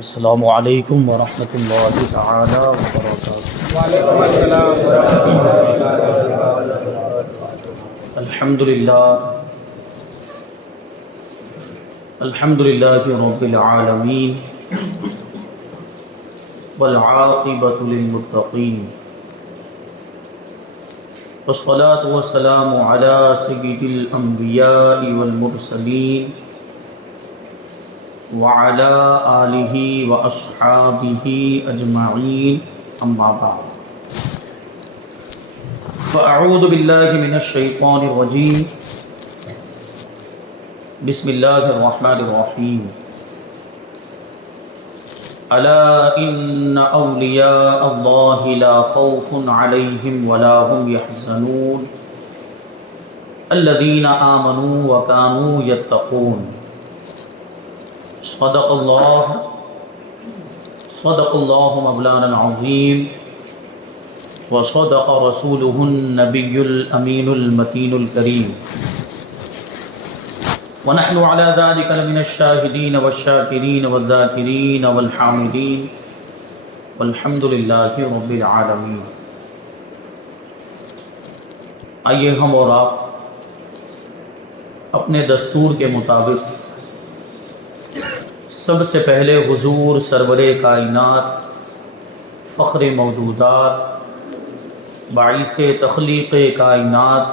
السلام علیکم ورحمۃ اللہ تعالی وبرکاتہ۔ وعلیکم السلام ورحمۃ اللہ وبرکاتہ۔ الحمد للہ رب العالمین والعاقبۃ للمتقین والصلاۃ والسلام علی سید الانبیاء والمرسلین وعلى آلہ واصحابہ اجمعین، اما بعد فاعوذ باللہ من الشیطان الرجیم، بسم اللہ الرحمن الرحیم۔ الا ان اولیاء اللہ لا خوف علیہم ولا هم يحزنون الذین آمنوا وكانوا يتقون۔ صدق اللہ مولانا العظیم وصدق رسولہ النبی الامین المتین الکریم، ونحن على ذلك لمن الشاہدین والشاکرین والذاکرین والحامدین والحمد للہ رب العالمین۔ آئیے ہم اور آپ اپنے دستور کے مطابق سب سے پہلے حضور سرور کائنات، فخر موجودات، باعث تخلیق کائنات،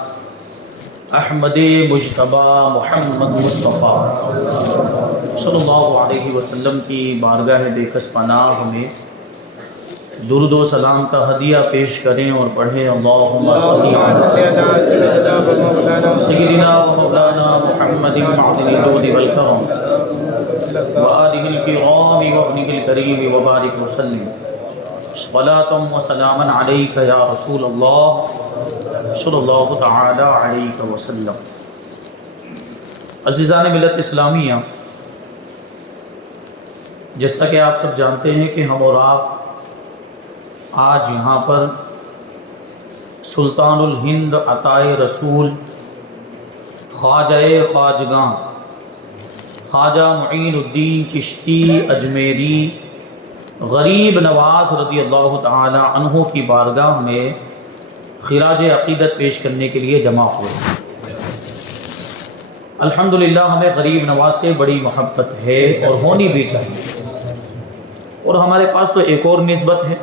احمد مجتبی محمد مصطفیٰ صلی اللہ علیہ وسلم کی بارگاہ بے کس پناہ میں درود و سلام کا ہدیہ پیش کریں اور پڑھیں اللہم صلی سیدنا و مولانا محمد معدن الجود والکرم وآلہ الکرام وابنہ الکریم وبارک وسلم، صلاة و سلاما علیک یا رسول اللہ صلی اللہ تعالی علیہ وسلم۔ عزیزان ملت اسلامیہ، جیسا کہ آپ سب جانتے ہیں کہ ہم اور آپ آج یہاں پر سلطان الہند عطائے رسول خواجہ خواجگاں خواجہ معین الدین چشتی اجمیری غریب نواز رضی اللہ تعالی عنہ کی بارگاہ میں خراج عقیدت پیش کرنے کے لیے جمع ہوئے۔ الحمدللہ ہمیں غریب نواز سے بڑی محبت ہے اور ہونی بھی چاہیے، اور ہمارے پاس تو ایک اور نسبت ہے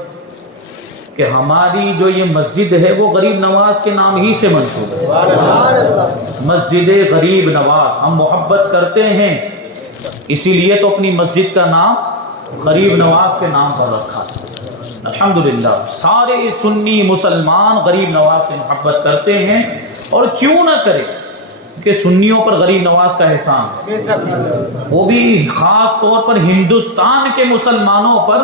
کہ ہماری جو یہ مسجد ہے وہ غریب نواز کے نام ہی سے منسوب ہے، مسجد غریب نواز۔ ہم محبت کرتے ہیں، اسی لیے تو اپنی مسجد کا نام غریب نواز کے نام پر رکھا ہے۔ الحمدللہ سارے سنی مسلمان غریب نواز سے محبت کرتے ہیں، اور کیوں نہ کرے کہ سنیوں پر غریب نواز کا احسان ہے، وہ بھی خاص طور پر ہندوستان کے مسلمانوں پر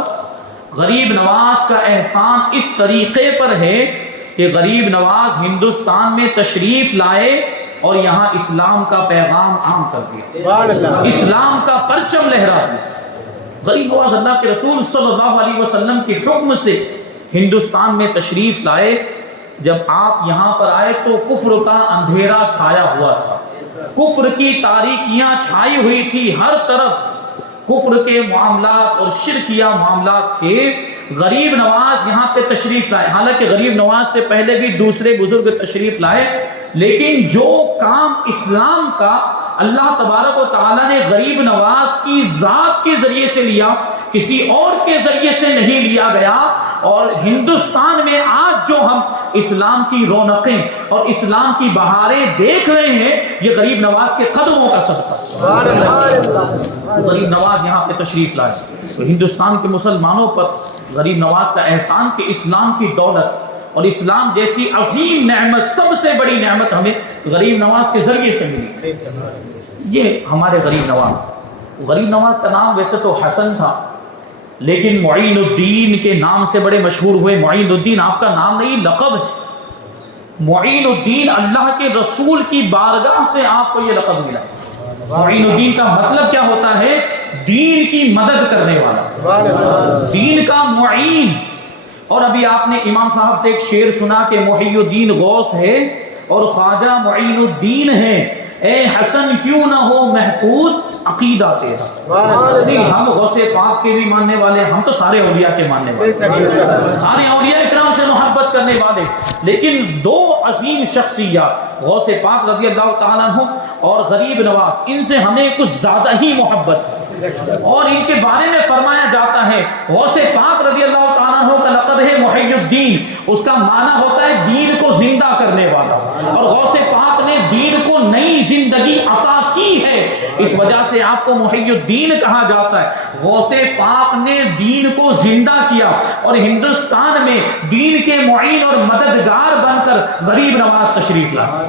غریب نواز کا احسان اس طریقے پر ہے کہ غریب نواز ہندوستان میں تشریف لائے اور یہاں اسلام کا پیغام عام کر دیا، اسلام کا پرچم لہرا دیا۔ غریب نواز اللہ کے رسول صلی اللہ علیہ وسلم کے حکم سے ہندوستان میں تشریف لائے۔ جب آپ یہاں پر آئے تو کفر کا اندھیرا چھایا ہوا تھا، کفر کی تاریکیاں چھائی ہوئی تھی، ہر طرف کفر کے معاملات اور شرکیہ معاملات تھے۔ غریب نواز یہاں پہ تشریف لائے، حالانکہ غریب نواز سے پہلے بھی دوسرے بزرگ تشریف لائے، لیکن جو کام اسلام کا اللہ تبارک و تعالیٰ نے غریب نواز کی ذات کے ذریعے سے لیا، کسی اور کے ذریعے سے نہیں لیا گیا۔ اور ہندوستان میں آج جو ہم اسلام کی رونقیں اور اسلام کی بہاریں دیکھ رہے ہیں، یہ غریب نواز کے قدموں کا صدقہ۔ غریب نواز یہاں پہ تشریف لائے تو ہندوستان کے مسلمانوں پر غریب نواز کا احسان کہ اسلام کی دولت اور اسلام جیسی عظیم نعمت، سب سے بڑی نعمت ہمیں غریب نواز کے ذریعے سے ملی۔ یہ ہمارے غریب نواز کا نام ویسے تو حسن تھا، لیکن معین الدین کے نام سے بڑے مشہور ہوئے۔ معین الدین آپ کا نام نہیں، لقب ہے۔ معین الدین اللہ کے رسول کی بارگاہ سے آپ کو یہ لقب ملا۔ معین الدین کا مطلب کیا ہوتا ہے؟ دین کی مدد کرنے والا، دین کا معین۔ اور ابھی آپ نے امام صاحب سے ایک شعر سنا کہ محی الدین غوث ہے، اور خواجہ معین الدین ہے، اے حسن کیوں نہ ہو محفوظ عقیدہ تیرا۔ نہیں، ہم غوث پاک کے بھی ماننے والے، ہم تو سارے اولیاء کے ماننے والے، سارے اولیاء اکرام سے محبت کرنے والے، لیکن دو عظیم شخصیات غوث پاک رضی اللہ تعالیٰ عنہ اور غریب نواز، ان سے ہمیں کچھ زیادہ ہی محبت ہے، اور ان کے بارے میں فرمایا جاتا ہے غوث پاک رضی اللہ تعالیٰ عنہ کا لقب ہے محی الدین، اس کا معنی ہوتا ہے دین کو زندہ کرنے والا، اور غوث پاک نے دین کو نئی زندگی عطا کی ہے، اس وجہ سے آپ کو محی الدین کہا جاتا ہے۔ غوث پاک نے دین کو زندہ کیا اور ہندوستان میں دین کے معین اور مددگار بن کر غریب نواز تشریف لائے۔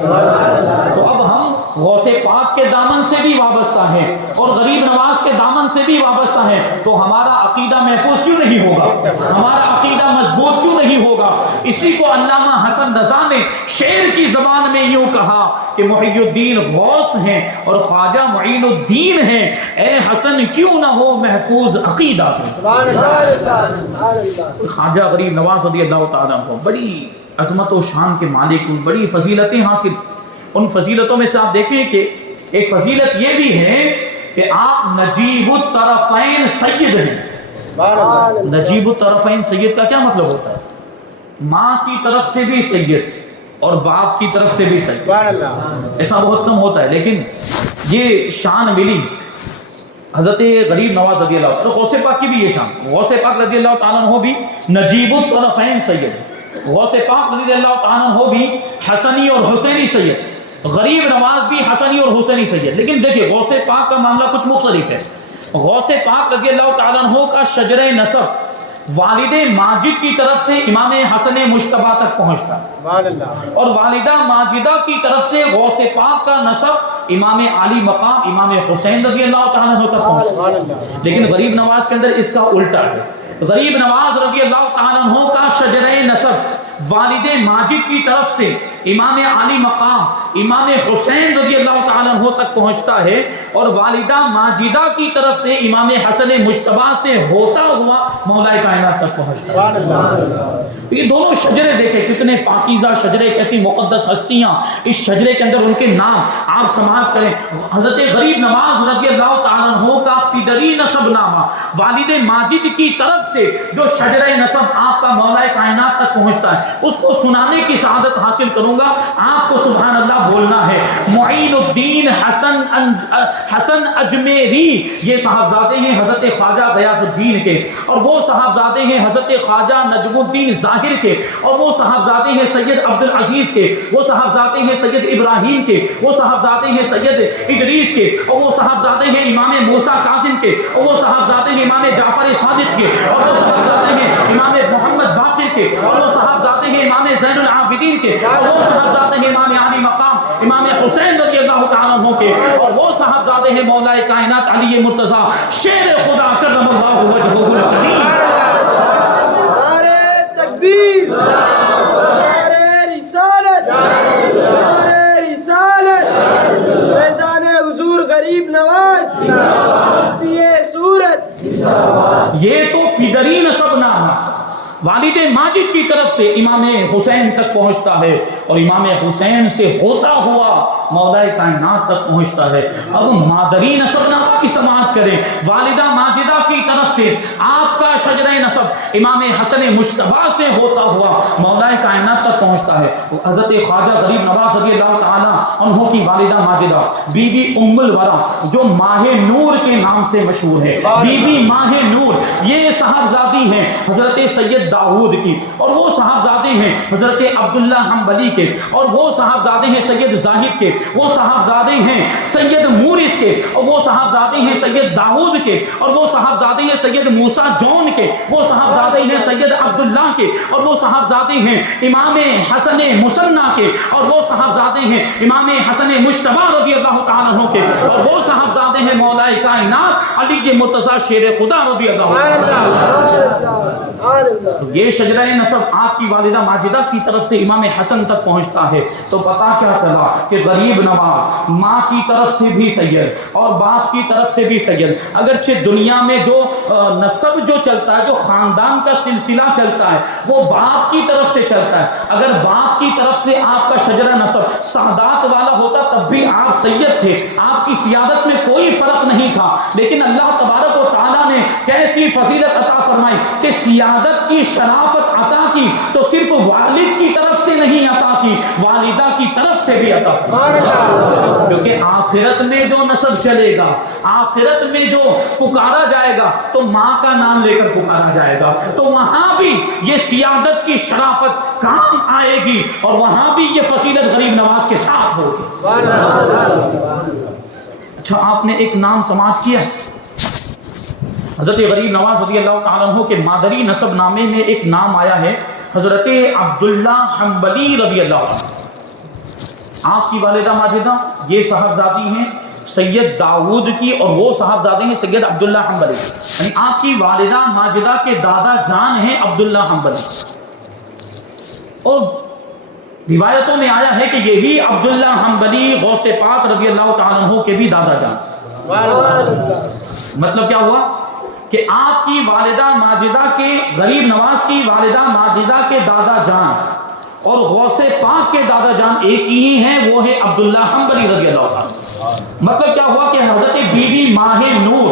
تو اب ہم غوث پاک کے دامن سے بھی وابستہ ہیں اور غریب نواز کے دامن سے بھی وابستہ ہیں، تو ہمارا عقیدہ محفوظ کیوں نہیں ہوگا، ہمارا عقیدہ مضبوط کیوں نہیں ہوگا؟ اسی کو علامہ حسن رضا نے شعر کی زبان میں یوں کہا کہ محی الدین غوث ہیں اور خواجہ معین الدین ہیں، اے حسن کیوں نہ ہو محفوظ عقیدہ تیرا۔ خواجہ غریب نواز رضی اللہ تعالیٰ عنہ بڑی عظمت و شان کے مالک، بڑی فضیلتیں حاصل، ان فضیلتوں میں سے آپ دیکھیں کہ ایک فضیلت یہ بھی ہے کہ آپ نجیب الطرفین سید ہیں۔ نجیب الطرفین سید کا کیا مطلب ہوتا ہے؟ ماں کی طرف سے بھی سید اور باپ کی طرف سے بھی سید۔ ایسا بہت کم ہوتا ہے، لیکن یہ شان ملی حضرت غریب نواز رضی اللہ عنہ۔ غوث پاک کی بھی یہ شان، غوث پاک رضی اللہ تعالیٰ عنہ بھی نجیب الطرفین سید، غوث پاک رضی اللہ تعالیٰ عنہ بھی حسنی اور حسینی سید، غریب نواز بھی حسنی اور حسینی سید۔ لیکن دیکھیں غوث پاک کا معاملہ کچھ مختلف ہے۔ غوث پاک رضی اللہ تعالیٰ عنہ کا شجرہ نسب والد ماجد کی طرف سے امام حسن مجتبیٰ تک پہنچتا ہے، اور والدہ ماجدہ کی طرف سے غوث پاک کا نسب امام علی مقام امام حسین رضی اللہ تعالیٰ عنہ تک پہنچتا ہے۔ لیکن غریب نواز کے اندر اس کا الٹا ہے، غریب نواز رضی اللہ تعالیٰ عنہ کا شجرہ نسب والد ماجد کی طرف سے امام علی مقام امام حسین رضی اللہ تعالیٰ عنہ تک پہنچتا ہے، اور والدہ ماجدہ کی طرف سے امام حسن مجتبیٰ سے ہوتا ہوا مولا کائنات تک پہنچتا ہے۔ یہ دونوں شجرے دیکھیں کتنے پاکیزہ شجرے، کیسی مقدس ہستیاں اس شجرے کے اندر، ان کے نام آپ سماعت کریں۔ حضرت غریب نواز رضی اللہ تعالیٰ عنہ کا پدری نسب نامہ والد ماجد کی طرف سے جو شجرہ نسب آپ کا مولا کائنات تک پہنچتا ہے، اس کو سنانے کی سعادت حاصل کروں گا۔ آپ کو سبحان اللہ بولنا ہے۔ معین الدین حسن اجمیری، یہ صاحبزادے ہیں حضرت خواجہ غیاث الدین کے، اور وہ صاحبزادے ہیں حضرت خواجہ نجم الدین ظاہر کے، اور وہ صاحبزادے ہیں سید عبد العزیز کے، وہ صاحبزادے ہیں سید ابراہیم کے، وہ صاحبزادے ہیں سید ادریس کے، اور وہ صاحبزادے ہیں امام موسیٰ کاظم کے، اور وہ صاحبزادے ہیں امام جعفر صادق کے، اور وہ صاحبزادے ہیں امام محمد باقر کے، اور وہ صاحبزادے ہیں امام زین العابدین کے، اور وہ صاحبزادے ہیں امام علی مقام امام حسین رضی اللہ تعالیٰ عنہ کے، اور وہ صاحبزادے ہیں مولا کائنات علی مرتضیٰ شیر خدا کرم اللہ وجہہ الکریم۔ نعرہ تکبیر، نعرہ رسالت، نعرہ رسالت، فیضان حضور غریب نواز، مفتی صورت۔ یہ تو پدری نسب نامہ والد ماجد کی طرف سے امام حسین تک پہنچتا ہے، اور امام حسین سے ہوتا ہوا مولا کائنات تک پہنچتا ہے۔ اب مادری نسب نامہ کی سماعت کریں۔ والدہ ماجدہ کی طرف سے آپ کا شجرہ نسب امام حسن مجتبیٰ سے ہوتا ہوا مولا کائنات تک پہنچتا ہے۔ حضرت خواجہ غریب نواز رضی اللہ تعالیٰ عنہ کی والدہ ماجدہ بی بی ام الورا، جو ماہ نور کے نام سے مشہور ہے، بی بی ماہ نور، یہ صاحبزادی ہیں حضرت سید داؤد کی، اور وہ صاحبزادے ہیں حضرت عبداللہ حنبلی کے، اور وہ صاحبزادے ہیں سید زاہد کے، وہ صاحبزادے ہیں سید مورس کے، اور وہ صاحبزادے ہیں سید داؤد کے، اور وہ صاحبزادے ہیں سید موسیٰ جون کے، وہ صاحبزادے ہیں سید عبداللہ کے، اور وہ صاحبزادے ہیں امام حسن مصنع کے، اور وہ صاحبزادے ہیں امام حسن مجتبیٰ رضی اللہ تعالیٰ عنہ کے، اور وہ صاحبزادے ہیں مولا کائنات علی مرتضیٰ شیر خدا رضی اللہ عنہ۔ یہ شجرہ نسب آپ کی والدہ ماجدہ کی طرف سے امام حسن تک پہنچتا ہے، تو پتہ کیا چلا کہ غریب غریب نواز، ماں کی طرف سے بھی سید اور باپ کی طرف سے بھی سید. اگرچہ دنیا میں جو نسب جو چلتا ہے، جو خاندان کا سلسلہ چلتا ہے، وہ باپ کی طرف سے چلتا ہے. اگر باپ کی طرف سے آپ کا شجرہ نسب سعادت والا ہوتا تب بھی آپ سید تھے، آپ کی سیادت میں کوئی فرق نہیں تھا. لیکن اللہ تبارک و تعالیٰ نے کیسی فضیلت عطا فرمائی کہ سیادت کی شرافت عطا کی تو صرف والد کی طرف سے نہیں عطا کی، والدہ کی طرف سے بھی عطا فرمائی. کیونکہ آخرت میں جو نسب چلے گا، آخرت میں جو پکارا جائے گا تو ماں کا نام لے کر پکارا جائے گا، تو وہاں بھی یہ سیادت کی شرافت کام آئے گی اور وہاں بھی یہ فضیلت غریب نواز کے ساتھ ہوگی. اچھا، آپ نے ایک نام سماعت کیا، حضرت غریب نواز رضی اللہ تعالیٰ عنہ کے مادری نسب نامے میں ایک نام آیا ہے حضرت عبداللہ حنبلی رضی اللہ عنہ. آپ کی والدہ ماجدہ یہ صاحبزادی ہیں سید داؤد کی، اور وہ صاحبزادے ہیں سید عبداللہ حنبلی. یعنی آپ کی والدہ ماجدہ کے دادا جان ہیں عبداللہ حنبلی. اور روایتوں میں آیا ہے کہ یہی عبداللہ حنبلی غوث پاک رضی اللہ تعالیٰ عنہ کے بھی دادا جان. مطلب کیا ہوا کہ آپ کی والدہ ماجدہ کے، غریب نواز کی والدہ ماجدہ کے دادا جان اور غوث پاک کے دادا جان ایک ہی ہیں، وہ ہے عبداللہ حنبلی رضی اللہ تعالیٰ. مطلب کیا ہوا کہ حضرت بی بی ماہ نور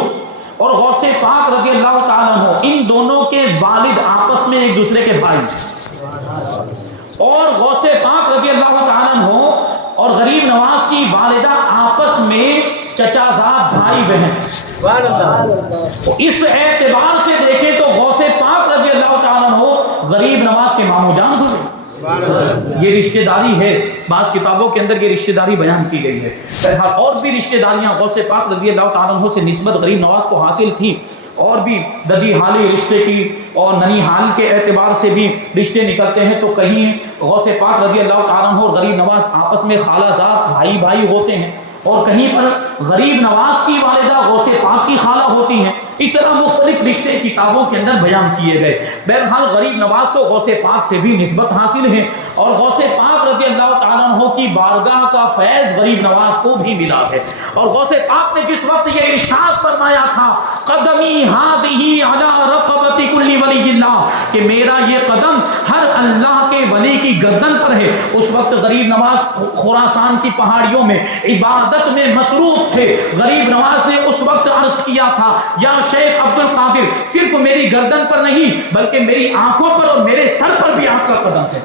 اور غوث پاک رضی اللہ تعالیٰ عنہ، ان دونوں کے والد آپس میں ایک دوسرے کے بھائی ہیں، اور غوث پاک رضی اللہ تعالیٰ عنہ اور غریب نواز کی والدہ آپس میں چچا زاد بھائی بہن. اس اعتبار سے دیکھیں تو غوث پاک رضی اللہ تعالیٰ عنہ غریب نواز کے ماموں جان ہوئے. یہ رشتہ داری ہے، بعض کتابوں کے اندر یہ رشتہ داری بیان کی گئی ہے. اور بھی رشتہ داریاں غوث پاک رضی اللہ تعالیٰ عنہ سے نسبت غریب نواز کو حاصل تھی، اور بھی ددی حالی رشتے کی اور ننی حال کے اعتبار سے بھی رشتے نکلتے ہیں. تو کہیں غوث پاک رضی اللہ تعالیٰ عنہ اور غریب نواز آپس میں خالہ زاد بھائی بھائی ہوتے ہیں، اور کہیں پر غریب نواز کی والدہ غوث پاک کی خالہ ہوتی ہیں. اس طرح مختلف رشتے کتابوں کے اندر بیان کیے گئے. بہرحال غریب نواز کو غوث پاک سے بھی نسبت حاصل ہے، اور غوث پاک رضی اللہ تعالیٰ عنہ کی بارگاہ کا فیض غریب نواز کو بھی ملا ہے. اور غوث پاک نے جس وقت یہ ارشاد فرمایا تھا قدمی ہذہ علی رقبۃ کل ولی اللہ، کہ میرا یہ قدم ہر اللہ کے ولی کی گردن پر ہے، اس وقت غریب نواز خراسان کی پہاڑیوں میں عبادت میں مصروف تھے. غریب نواز نے اس وقت عرض کیا تھا یا شیخ عبد القادر، صرف میری گردن پر نہیں بلکہ میری آنکھوں پر اور میرے سر پر بھی آپ کا قدم ہے.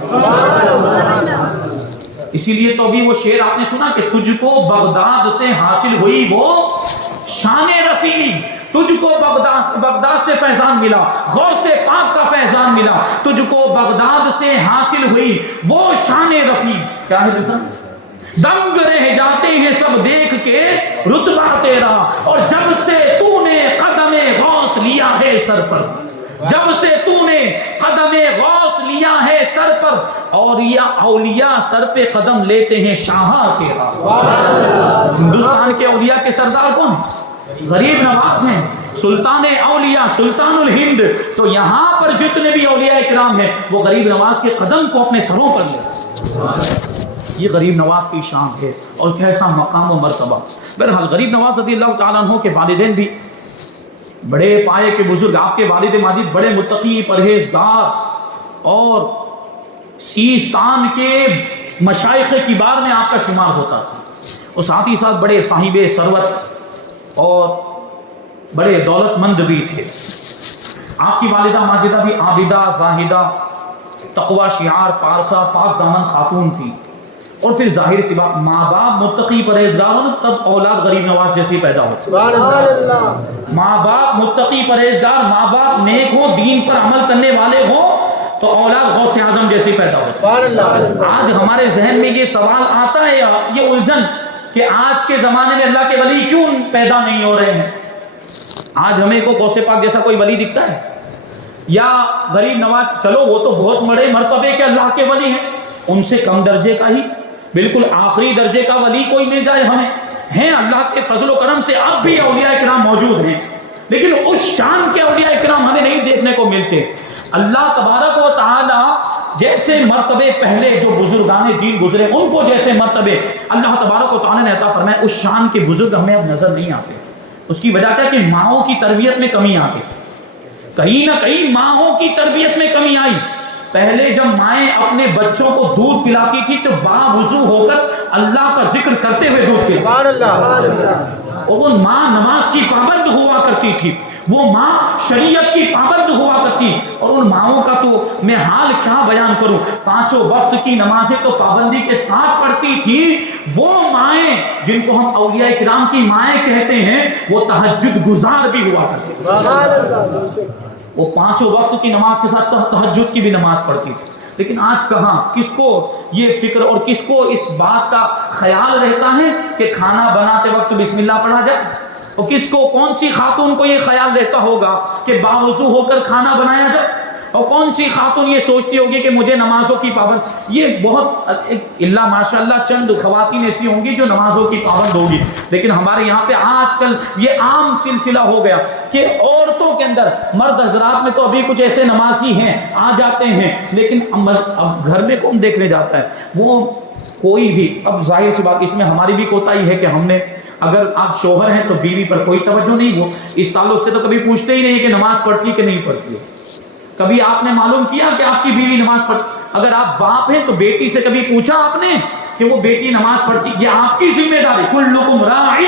اسی لیے تو ابھی وہ شعر آپ نے سنا کہ تجھ کو بغداد سے حاصل ہوئی وہ شان رفیع، تجھ کو بغداد سے فیضان ملا، غوث پاک کا فیضان ملا، تجھ کو بغداد سے حاصل ہوئی وہ شان رفیع. کیا ہے دوسرا؟ دنگ رہ جاتے ہیں سب دیکھ کے رتبہ تیرا، اور جب سے تو نے قدم غوث لیا ہے سر پر، جب سے تو نے قدم غوث لیا ہے سر پر، اور یہ اولیاء سر پہ قدم لیتے ہیں شاہ تیرا. ہندوستان کے اولیاء کے سردار کون ہیں؟ غریب نواز ہیں، سلطان اولیاء، سلطان الہند. تو یہاں پر جتنے بھی اولیاء اکرام ہیں وہ غریب نواز کے قدم کو اپنے سروں پر لے. یہ غریب نواز کی شان ہے اور کیسا مقام و مرتبہ. بہرحال غریب نواز رضی اللہ تعالیٰ عنہ کے والدین بھی بڑے پائے کے بزرگ. آپ کے والد ماجد بڑے متقی پرہیزگار اور سیستان کے مشائخ کبار میں آپ کا شمار ہوتا تھا، اور ساتھ ہی ساتھ بڑے صاحب ثروت اور بڑے دولت مند بھی تھے. آپ کی والدہ ماجدہ بھی عابدہ، زاہدہ، تقوی شعار، پارسا، پاک دامن خاتون تھی. اور پھر ظاہر سی بات، ماں باپ متقی پرہیزگار ہو تب اولاد غریب نواز جیسی پیدا ہوتی. ماں باپ متقی پرہیزگار، ماں باپ نیک ہو، دین پر عمل کرنے والے ہو تو اولاد غوث اعظم جیسی پیدا ہوتی. آج ہمارے ذہن میں یہ سوال آتا ہے، یہ الجھن، کہ آج کے زمانے میں اللہ کے ولی کیوں پیدا نہیں ہو رہے ہیں. آج ہمیں کو غوث پاک جیسا کوئی ولی دکھتا ہے؟ یا غریب نواز، چلو وہ تو بہت بڑے مرتبے کے اللہ کے ولی ہیں، ان سے کم درجے کا ہی بالکل آخری درجے کا ولی کوئی مل جائے ہمیں؟ ہیں اللہ کے فضل و کرم سے اب بھی اولیاء اکرام موجود ہیں، لیکن اس شان کے اولیاء اکرام ہمیں نہیں دیکھنے کو ملتے. اللہ تبارک و تعالی جیسے مرتبے پہلے جو بزرگان دین گزرے ان کو جیسے مرتبے اللہ تبارک و تعالیٰ نے عطا فرمایا، اس شان کے بزرگ ہمیں اب نظر نہیں آتے۔ اس کی وجہ کیا ہے کہ ماؤں کی تربیت میں کمی آ گئی، کہیں نہ کہیں ماؤں کی تربیت میں کمی آئی۔ پہلے جب مائیں اپنے بچوں کو دودھ پلاتی تھی تو باوضو ہو کر اللہ کا ذکر کرتے ہوئے دودھ پلاتی، سبحان اللہ، اور وہ ماں نماز کی پابند ہوا کرتی تھی، وہ ماں شریعت کی پابند ہوا کرتی۔ اور ان ماؤں کا تو میں حال کیا بیان کروں، پانچوں وقت کی نمازیں تو پابندی کے ساتھ پڑھتی تھی۔ وہ مائیں جن کو ہم اولیاء کرام کی مائیں کہتے ہیں، وہ تہجد گزار بھی ہوا کرتی تھی، وہ پانچوں وقت کی نماز کے ساتھ تہجد کی بھی نماز پڑھتی تھی۔ لیکن آج کہاں، کس کو یہ فکر اور کس کو اس بات کا خیال رہتا ہے کہ کھانا بناتے وقت بسم اللہ پڑھا جائے، اور کس کو، کون سی خاتون کو یہ خیال رہتا ہوگا کہ باوضو ہو کر کھانا بنایا جائے، اور کون سی خاتون یہ سوچتی ہوگی کہ مجھے نمازوں کی پابند، یہ بہت اللہ ماشاءاللہ چند خواتین ایسی ہوں گی جو نمازوں کی پابند ہوگی، لیکن ہمارے یہاں پہ آج کل یہ عام سلسلہ ہو گیا کہ عورتوں کے اندر، مرد حضرات میں تو ابھی کچھ ایسے نمازی ہیں آ جاتے ہیں، لیکن اب گھر میں کون دیکھنے جاتا ہے، وہ کوئی بھی، اب ظاہر سی بات اس میں ہماری بھی کوتاہی ہے کہ ہم نے، اگر آپ شوہر ہیں تو بیوی پر کوئی توجہ نہیں، وہ اس تعلق سے تو کبھی پوچھتے ہی نہیں کہ نماز پڑھتی کہ نہیں پڑھتی ہے۔ کبھی آپ نے معلوم کیا کہ آپ کی بیوی نماز پڑھتی؟ اگر آپ باپ ہیں تو بیٹی سے کبھی پوچھا آپ نے کہ وہ بیٹی نماز پڑھتی؟ یہ آپ کی ذمہ داری، کلکم راع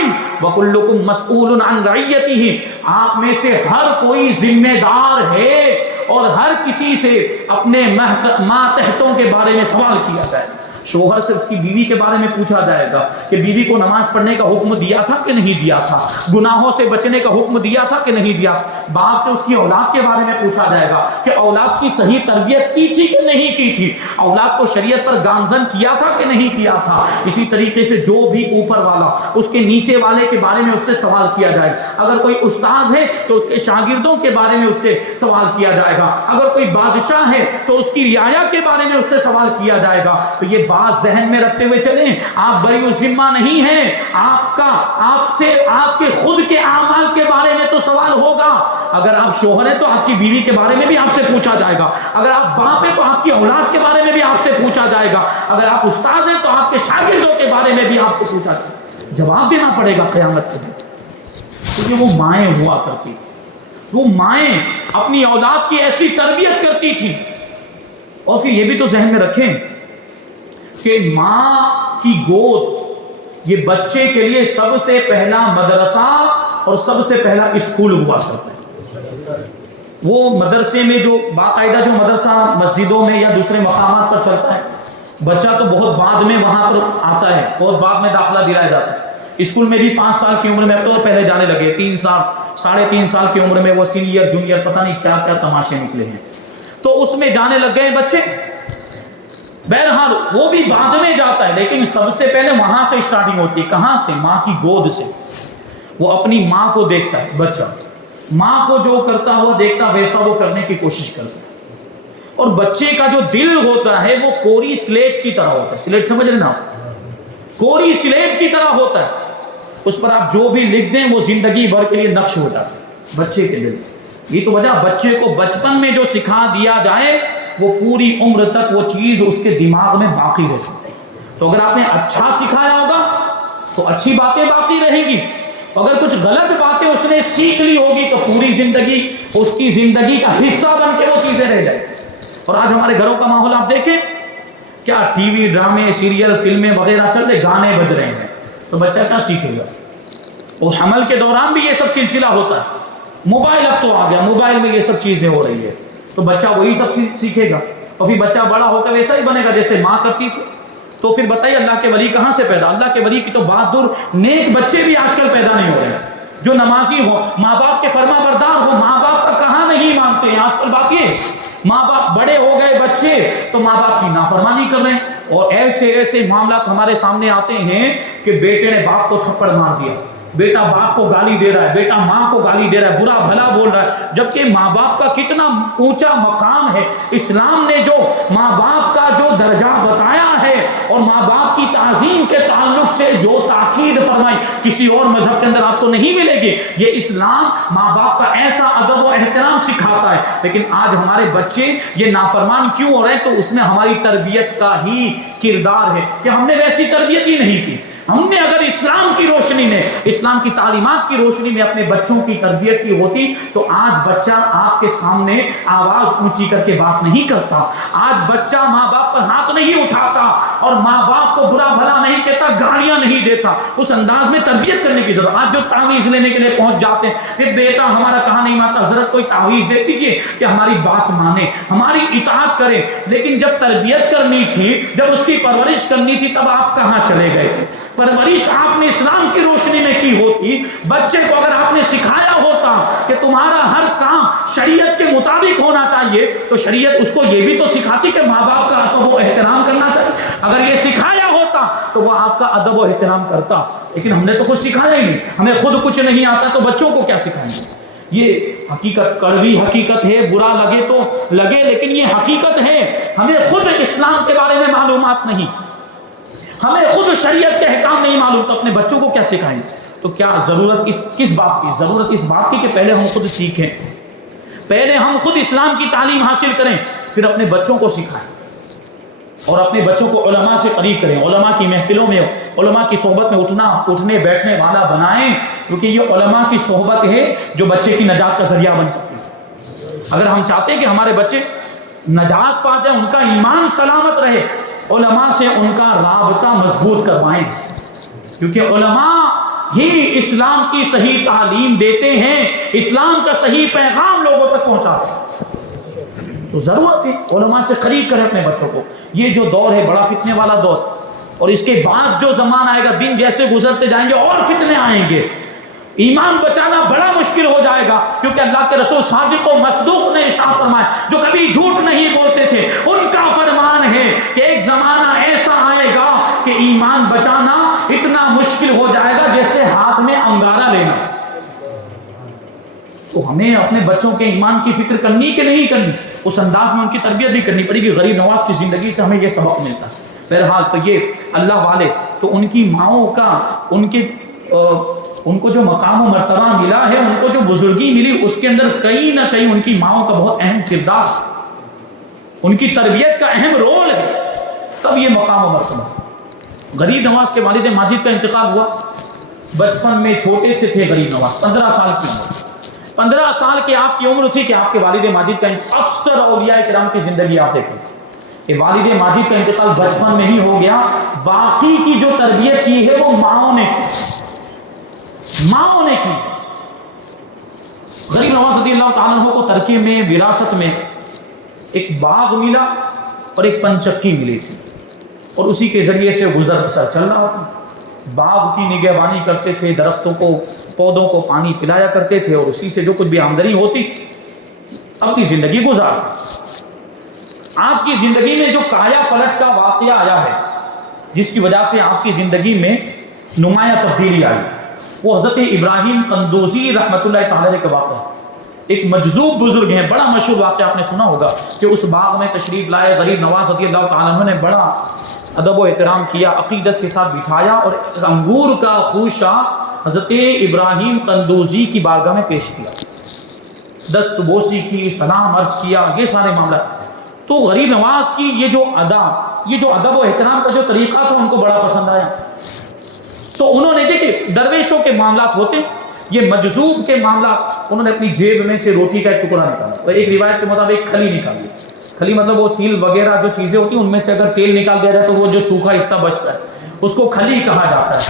وکلکم مسئول عن رعیتہ، آپ میں سے ہر کوئی ذمہ دار ہے اور ہر کسی سے اپنے ماتحتوں کے بارے میں سوال کیا جائے گا۔ شوہر سے اس کی بیوی کے بارے میں پوچھا جائے گا کہ بیوی کو نماز پڑھنے کا حکم دیا تھا کہ نہیں دیا تھا، گناہوں سے بچنے کا حکم دیا تھا کہ نہیں دیا۔ باپ سے اس کی اولاد کے بارے میں پوچھا جائے گا کہ اولاد کی صحیح تربیت کی تھی کہ نہیں کی تھی، اولاد کو شریعت پر گامزن کیا تھا کہ نہیں کیا تھا۔ اسی طریقے سے جو بھی اوپر والا اس کے نیچے والے کے بارے میں اس سے سوال کیا جائے گا۔ اگر کوئی استاد ہے تو اس کے شاگردوں کے بارے میں اس سے سوال کیا جائے گا، اگر کوئی بادشاہ ہے تو اس کی رعایا کے بارے میں اس سے سوال کیا جائے گا۔ تو یہ بات ذہن میں رکھتے ہوئے چلیں، آپ بری الذمہ نہیں ہیں، آپ سے آپ کے خود کے اعمال کے بارے میں تو سوال ہوگا۔ اگر آپ شوہر ہیں تو آپ کی بیوی کے بارے میں بھی آپ سے پوچھا جائے گا، اگر آپ باپ ہیں تو آپ کی اولاد کے بارے میں بھی آپ سے پوچھا جائے گا، اگر آپ استاد ہیں تو آپ کے شاگردوں کے بارے میں بھی آپ سے پوچھا جائے گا، جواب دینا پڑے گا قیامت کے دن۔ کیونکہ وہ مائیں ہوا کرتی، وہ مائیں اپنی اولاد کی ایسی تربیت کرتی تھی۔ اور پھر یہ بھی تو ذہن میں رکھیں کہ ماں کی گود یہ بچے کے لیے سب سے پہلا مدرسہ اور سب سے پہلا اسکول ہوا کرتا ہے۔ وہ مدرسے میں جو باقاعدہ جو مدرسہ مسجدوں میں یا دوسرے مقامات پر چلتا ہے، بچہ تو بہت بعد میں وہاں پر آتا ہے، بہت بعد میں داخلہ دلایا جاتا ہے۔ اسکول میں بھی 5 سال کی عمر میں، اب تو پہلے جانے لگے 3 سال 3.5 سال کی عمر میں وہ سینئر جونیئر پتہ نہیں کیا کیا تماشے نکلے ہیں، تو اس میں جانے لگ گئے بچے۔ بہرحال وہ بھی بعد میں جاتا ہے، لیکن سب سے پہلے وہاں سے اسٹارٹنگ ہوتی ہے، کہاں سے؟ ماں کی گود سے۔ وہ اپنی ماں کو دیکھتا ہے بچہ، ماں کو جو کرتا ہوا دیکھتا ویسا وہ کرنے کی کوشش کرتا ہے۔ اور بچے کا جو دل ہوتا ہے وہ کوری سلیٹ کی طرح ہوتا ہے، سلیٹ سمجھ رہے نا، کوری سلیٹ کی طرح ہوتا ہے، اس پر آپ جو بھی لکھ دیں وہ زندگی بھر کے لیے نقش ہو جاتا ہے بچے کے دل۔ یہ تو وجہ بچے کو بچپن میں جو سکھا دیا جائے وہ پوری عمر تک وہ چیز اس کے دماغ میں باقی رہتی ہے۔ تو اگر آپ نے اچھا سکھایا ہوگا تو اچھی باتیں باقی رہیں گی، اگر کچھ غلط باتیں اس نے سیکھ لی ہوگی تو پوری زندگی اس کی زندگی کا حصہ بن کے وہ چیزیں رہ جائیں۔ اور آج ہمارے گھروں کا ماحول آپ دیکھیں، کیا ٹی وی ڈرامے سیریل فلمیں وغیرہ چل رہے، گانے بج رہے ہیں، تو بچہ کیا سیکھے گا؟ وہ حمل کے دوران بھی یہ سب سلسلہ ہوتا ہے، موبائل اب تو آ گیا، موبائل میں یہ سب چیزیں ہو رہی ہے، تو بچہ وہی سب چیز سیکھے گا، اور پھر بچہ بڑا ہو کر ویسا ہی بنے گا جیسے ماں کرتی تھی۔ تو پھر بتائیے اللہ کے ولی کہاں سے پیدا؟ اللہ کے ولی کی تو بات دور، نیک بچے بھی آج کل پیدا نہیں ہو رہے جو نمازی ہو، ماں باپ کے فرما بردار ہو، ماں باپ کا کہاں نہیں مانتے ہیں آج کل۔ بات یہ ماں باپ بڑے ہو گئے بچے تو ماں باپ کی نافرمانی کر رہے ہیں، اور ایسے ایسے معاملات ہمارے سامنے آتے ہیں کہ بیٹے نے باپ کو تھپڑ مار دیا، بیٹا باپ کو گالی دے رہا ہے، بیٹا ماں کو گالی دے رہا ہے، برا بھلا بول رہا ہے، جبکہ ماں باپ کا کتنا اونچا مقام ہے۔ اسلام نے جو ماں باپ کا جو درجہ بتایا ہے اور ماں باپ کی تعظیم کے تعلق سے جو تاکید فرمائی، کسی اور مذہب کے اندر آپ کو نہیں ملے گی۔ یہ اسلام ماں باپ کا ایسا ادب و احترام سکھاتا ہے. لیکن آج ہمارے بچے یہ نافرمان کیوں ہو رہے ہیں؟ تو اس میں ہماری تربیت کا ہی کردار ہے کہ ہم نے ویسی تربیت ہی نہیں کی. ہم نے اگر اسلام کی روشنی میں، اسلام کی تعلیمات کی روشنی میں اپنے بچوں کی تربیت کی ہوتی تو آج بچہ آپ کے سامنے آواز اونچی کر کے بات نہیں کرتا. آج بچہ ماں باپ پر ہاتھ نہیں اٹھاتا اور ماں باپ کو برا بھلا نہیں کہتا، گالیاں نہیں دیتا. اس انداز میں تربیت کرنے کی ضرورت. آج جو تعویذ لینے کے لیے پہنچ جاتے ہیں، پھر بیٹا ہمارا کہا نہیں مانتا، حضرت کوئی تعویذ دے دیجیے کہ ہماری بات مانے، ہماری اطاعت کرے. لیکن جب تربیت کرنی تھی، جب اس کی پرورش کرنی تھی، تب آپ کہاں چلے گئے تھے؟ پرورش آپ نے اسلام کی روشنی میں کی ہوتی. بچے کو اگر آپ نے سکھایا ہوتا کہ تمہارا ہر کام شریعت کے مطابق ہونا چاہیے، تو شریعت اس کو یہ بھی تو سکھاتی کہ ماں باپ کا ادب و احترام کرنا چاہیے. اگر یہ سکھایا ہوتا تو وہ آپ کا ادب و احترام کرتا. لیکن ہم نے تو کچھ سکھایا ہی نہیں. ہمیں خود کچھ نہیں آتا تو بچوں کو کیا سکھائیں گے؟ یہ حقیقت، کڑوی حقیقت ہے، برا لگے تو لگے، لیکن یہ حقیقت ہے. ہمیں خود اسلام کے بارے میں معلومات نہیں، ہمیں خود شریعت کے احکام نہیں معلوم، تو اپنے بچوں کو کیا سکھائیں؟ تو کیا ضرورت کس بات کی؟ ضرورت اس بات کی کہ پہلے ہم خود سیکھیں، پہلے ہم خود اسلام کی تعلیم حاصل کریں، پھر اپنے بچوں کو سکھائیں اور اپنے بچوں کو علماء سے قریب کریں. علماء کی محفلوں میں، علماء کی صحبت میں اٹھنے بیٹھنے والا بنائیں، کیونکہ یہ علماء کی صحبت ہے جو بچے کی نجات کا ذریعہ بن سکتی ہے. اگر ہم چاہتے ہیں کہ ہمارے بچے نجات پا جائیں، ان کا ایمان سلامت رہے، علماء سے ان کا رابطہ مضبوط کروائیں، کیونکہ علماء ہی اسلام کی صحیح تعلیم دیتے ہیں، اسلام کا صحیح پیغام لوگوں تک پہنچاتے ہیں. تو ضرورت ہے علماء سے قریب کریں اپنے بچوں کو. یہ جو دور ہے بڑا فتنے والا دور، اور اس کے بعد جو زمان آئے گا، دن جیسے گزرتے جائیں گے اور فتنے آئیں گے. ایمان بچانا بڑا مشکل ہو جائے گا، کیونکہ اللہ کے رسول صادق و مصدوق نے ارشاد فرمایا، جو کبھی جھوٹ نہیں بولتے تھے، ان کا فرمان ہے کہ ایک زمانہ ایسا آئے گا کہ ایمان بچانا اتنا مشکل ہو جائے گا جیسے ہاتھ میں انگارہ لینا. تو ہمیں اپنے بچوں کے ایمان کی فکر کرنی کہ نہیں کرنی، اس انداز میں ان کی تربیت بھی کرنی پڑے گی. غریب نواز کی زندگی سے ہمیں یہ سبق ملتا ہے. بہرحال تو یہ اللہ والے تو ان کی ماؤں کا، ان کو جو مقام و مرتبہ ملا ہے، ان کو جو بزرگی ملی، اس کے اندر کہیں نہ کہیں ان کی ماؤں کا بہت اہم کردار، ان کی تربیت کا اہم رول ہے، تب یہ مقام و مرتبہ. غریب نواز کے والد ماجد کا انتقال ہوا بچپن میں، چھوٹے سے تھے غریب نواز، 15 سال کی عمر. 15 سال کی آپ کی عمر تھی کہ آپ کے والد ماجد کا اکثر اولیاء کرام کی زندگی آپ دیکھیں کہ والد ماجد کا انتقال بچپن میں ہی ہو گیا. باقی کی جو تربیت کی ہے وہ ماؤں نے کی. غریب نواز رضی اللہ تعالیٰ عنہ کو ترکے میں، وراثت میں ایک باغ ملا اور ایک پنچکی ملی تھی، اور اسی کے ذریعے سے گزر بسر چل رہا تھا. باغ کی نگہبانی کرتے تھے، درختوں کو، پودوں کو پانی پلایا کرتے تھے، اور اسی سے جو کچھ بھی آمدنی ہوتی اپنی زندگی گزارتے. آپ کی زندگی میں جو کایا پلٹ کا واقعہ آیا ہے، جس کی وجہ سے آپ کی زندگی میں نمایاں تبدیلی آئی، وہ حضرت ابراہیم قندوزی رحمۃ اللہ تعالی علیہ کا واقعہ ہے. ایک مجذوب بزرگ ہیں، بڑا مشہور واقعہ آپ نے سنا ہوگا کہ اس باغ میں تشریف لائے، غریب نواز رضی اللہ تعالیٰ عنہ نے بڑا ادب و احترام کیا، عقیدت کے ساتھ بٹھایا اور انگور کا خوشہ حضرت ابراہیم قندوزی کی بارگاہ میں پیش کیا، دست بوسی کی، سلام عرض کیا، یہ سارے معاملات. تو غریب نواز کی یہ جو ادب و احترام کا جو طریقہ تھا ان کو بڑا پسند آیا. تو انہوں نے دیکھیں درویشوں کے معاملات ہوتے، یہ مجذوب کے معاملات، انہوں نے اپنی جیب میں سے روٹی کا ایک ٹکڑا نکالا اور ایک روایت کے مطابق کھلی نکالی. کھلی مطلب وہ تیل وغیرہ جو چیزیں ہوتی ہیں ان میں سے اگر تیل نکال دیا جائے تو وہ جو سوکھا حصہ بچتا ہے اس کو کھلی کہا جاتا ہے.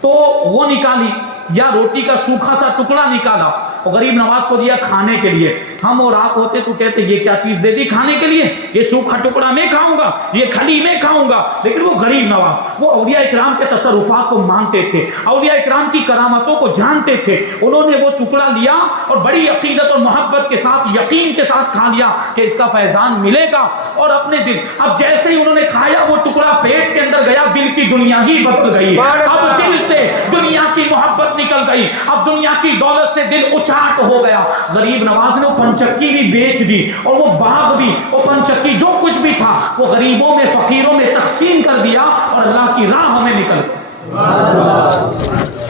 تو وہ نکالی، یا روٹی کا سوکھا سا ٹکڑا نکالا اور غریب نواز کو دیا کھانے کے لیے. ہم اور آپ ہوتے تو کہتے یہ کیا چیز دے دی کھانے کے لیے، یہ سوکھا ٹکڑا میں کھاؤں گا، یہ کھلی میں کھاؤں گا. لیکن وہ غریب نواز وہ اولیاء اکرام کے تصرفات کو مانتے تھے، اولیاء اکرام کی کرامتوں کو جانتے تھے. انہوں نے وہ ٹکڑا لیا اور بڑی عقیدت اور محبت کے ساتھ، یقین کے ساتھ کھا لیا کہ اس کا فیضان ملے گا. اور اپنے دل، اب جیسے ہی انہوں نے کھایا وہ ٹکڑا پیٹ کے اندر گیا، دل کی دنیا ہی بدل گئی. اب دل سے دنیا کی محبت نکل گئی، اب دنیا کی دولت سے دل اچاٹ ہو گیا. غریب نواز نے وہ پنچکی بھی بیچ دی اور وہ باغ بھی، وہ پنچکی جو کچھ بھی تھا وہ غریبوں میں، فقیروں میں تقسیم کر دیا اور اللہ کی راہ میں نکل گیا.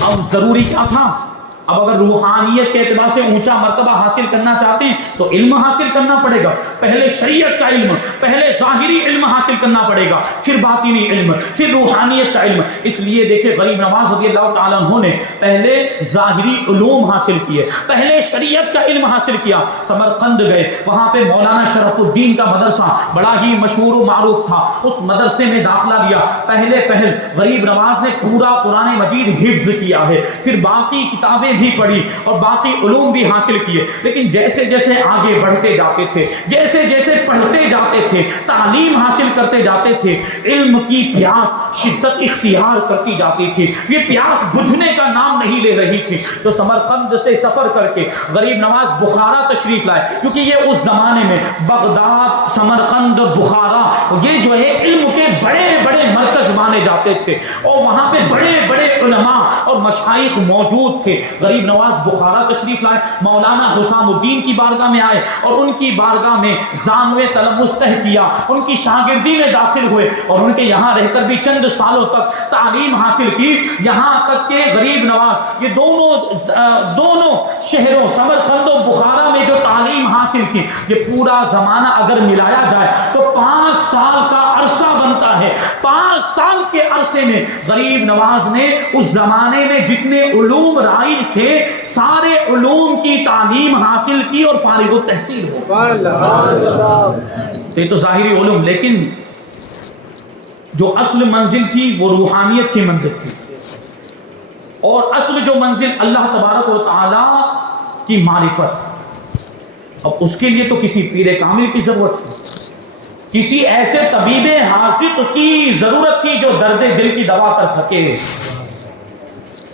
اب ضروری کیا تھا؟ اب اگر روحانیت کے اعتبار سے اونچا مرتبہ حاصل کرنا چاہتے ہیں تو علم حاصل کرنا پڑے گا. پہلے شریعت کا علم، پہلے ظاہری علم حاصل کرنا پڑے گا، پھر باطنی علم، پھر روحانیت کا علم. اس لیے دیکھیں غریب نواز رضی اللہ تعالیٰ عنہ نے پہلے ظاہری علوم حاصل کیے، پہلے شریعت کا علم حاصل کیا. سمرقند گئے، وہاں پہ مولانا شرف الدین کا مدرسہ بڑا ہی مشہور و معروف تھا، اس مدرسے میں داخلہ لیا. پہل غریب نواز نے پورا قرآن مجید حفظ کیا ہے، پھر باقی کتابیں بھی پڑھی اور باقی علوم بھی حاصل کیے. لیکن جیسے جیسے آگے بڑھتے جاتے تھے، جیسے جیسے پڑھتے جاتے تھے، تعلیم حاصل کرتے جاتے تھے، علم کی پیاس شدت اختیار کرتی جاتی تھی. یہ پیاس بجھنے کا نام نہیں لے رہی تھی. تو سمرقند سے سفر کر کے غریب نواز بخارا تشریف لائے، کیونکہ یہ اس زمانے میں بغداد، سمرقند، بخارا یہ جو ہے علم کے بڑے بڑے مرکز مانے جاتے تھے، اور وہاں پہ بڑے بڑے علماء اور مشائخ موجود تھے. غریب نواز بخارا تشریف لائے، مولانا حسام الدین کی بارگاہ میں آئے اور ان کی بارگاہ میں زانوِ تلمذ طے کیا، ان کی شاگردی میں داخل ہوئے اور ان کے یہاں رہ کر بھی چند سالوں تک تعلیم حاصل کی. یہاں تک کہ غریب نواز یہ دونوں شہروں سمرقند و بخارا میں جو تعلیم حاصل کی، یہ پورا زمانہ اگر ملایا جائے تو 5 سال کا عرصہ بنتا ہے. 5 سال کے عرصے میں غریب نواز نے اس زمانے میں جتنے علوم رائج تھے سارے علوم کی تعلیم حاصل کی اور فارغ التحصیل ہو. تو یہ تو ظاہری علوم، لیکن جو اصل منزل تھی وہ روحانیت کی منزل تھی، اور اصل جو منزل اللہ تبارک و تعالی کی معرفت. اب اس کے لیے تو کسی پیر کامل کی ضرورت تھی، کسی ایسے طبیب حاذق کی ضرورت تھی جو درد دل کی دوا کر سکے.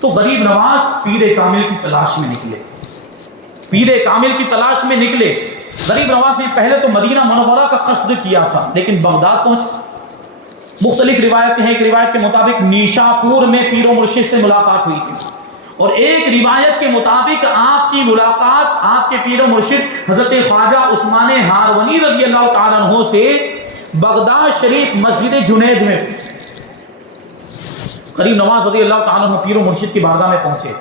تو غریب نواز پیر کامل کی تلاش میں نکلے، پیر کامل کی تلاش میں نکلے. غریب نواز نے پہلے تو مدینہ منورہ کا قصد کیا تھا، لیکن بغداد پہنچ. مختلف روایتیں ہیں، ایک روایت کے مطابق نیشاپور میں پیر و مرشد سے ملاقات ہوئی تھی، اور ایک روایت کے مطابق آپ کی ملاقات آپ کے پیر و مرشد حضرت خواجہ عثمان ہارونی رضی اللہ تعالیٰ عنہ سے بغداد شریف مسجد جنید میں. غریب نواز رضی اللہ تعالیٰ عنہ پیر و مرشد کی بارگاہ میں پہنچے،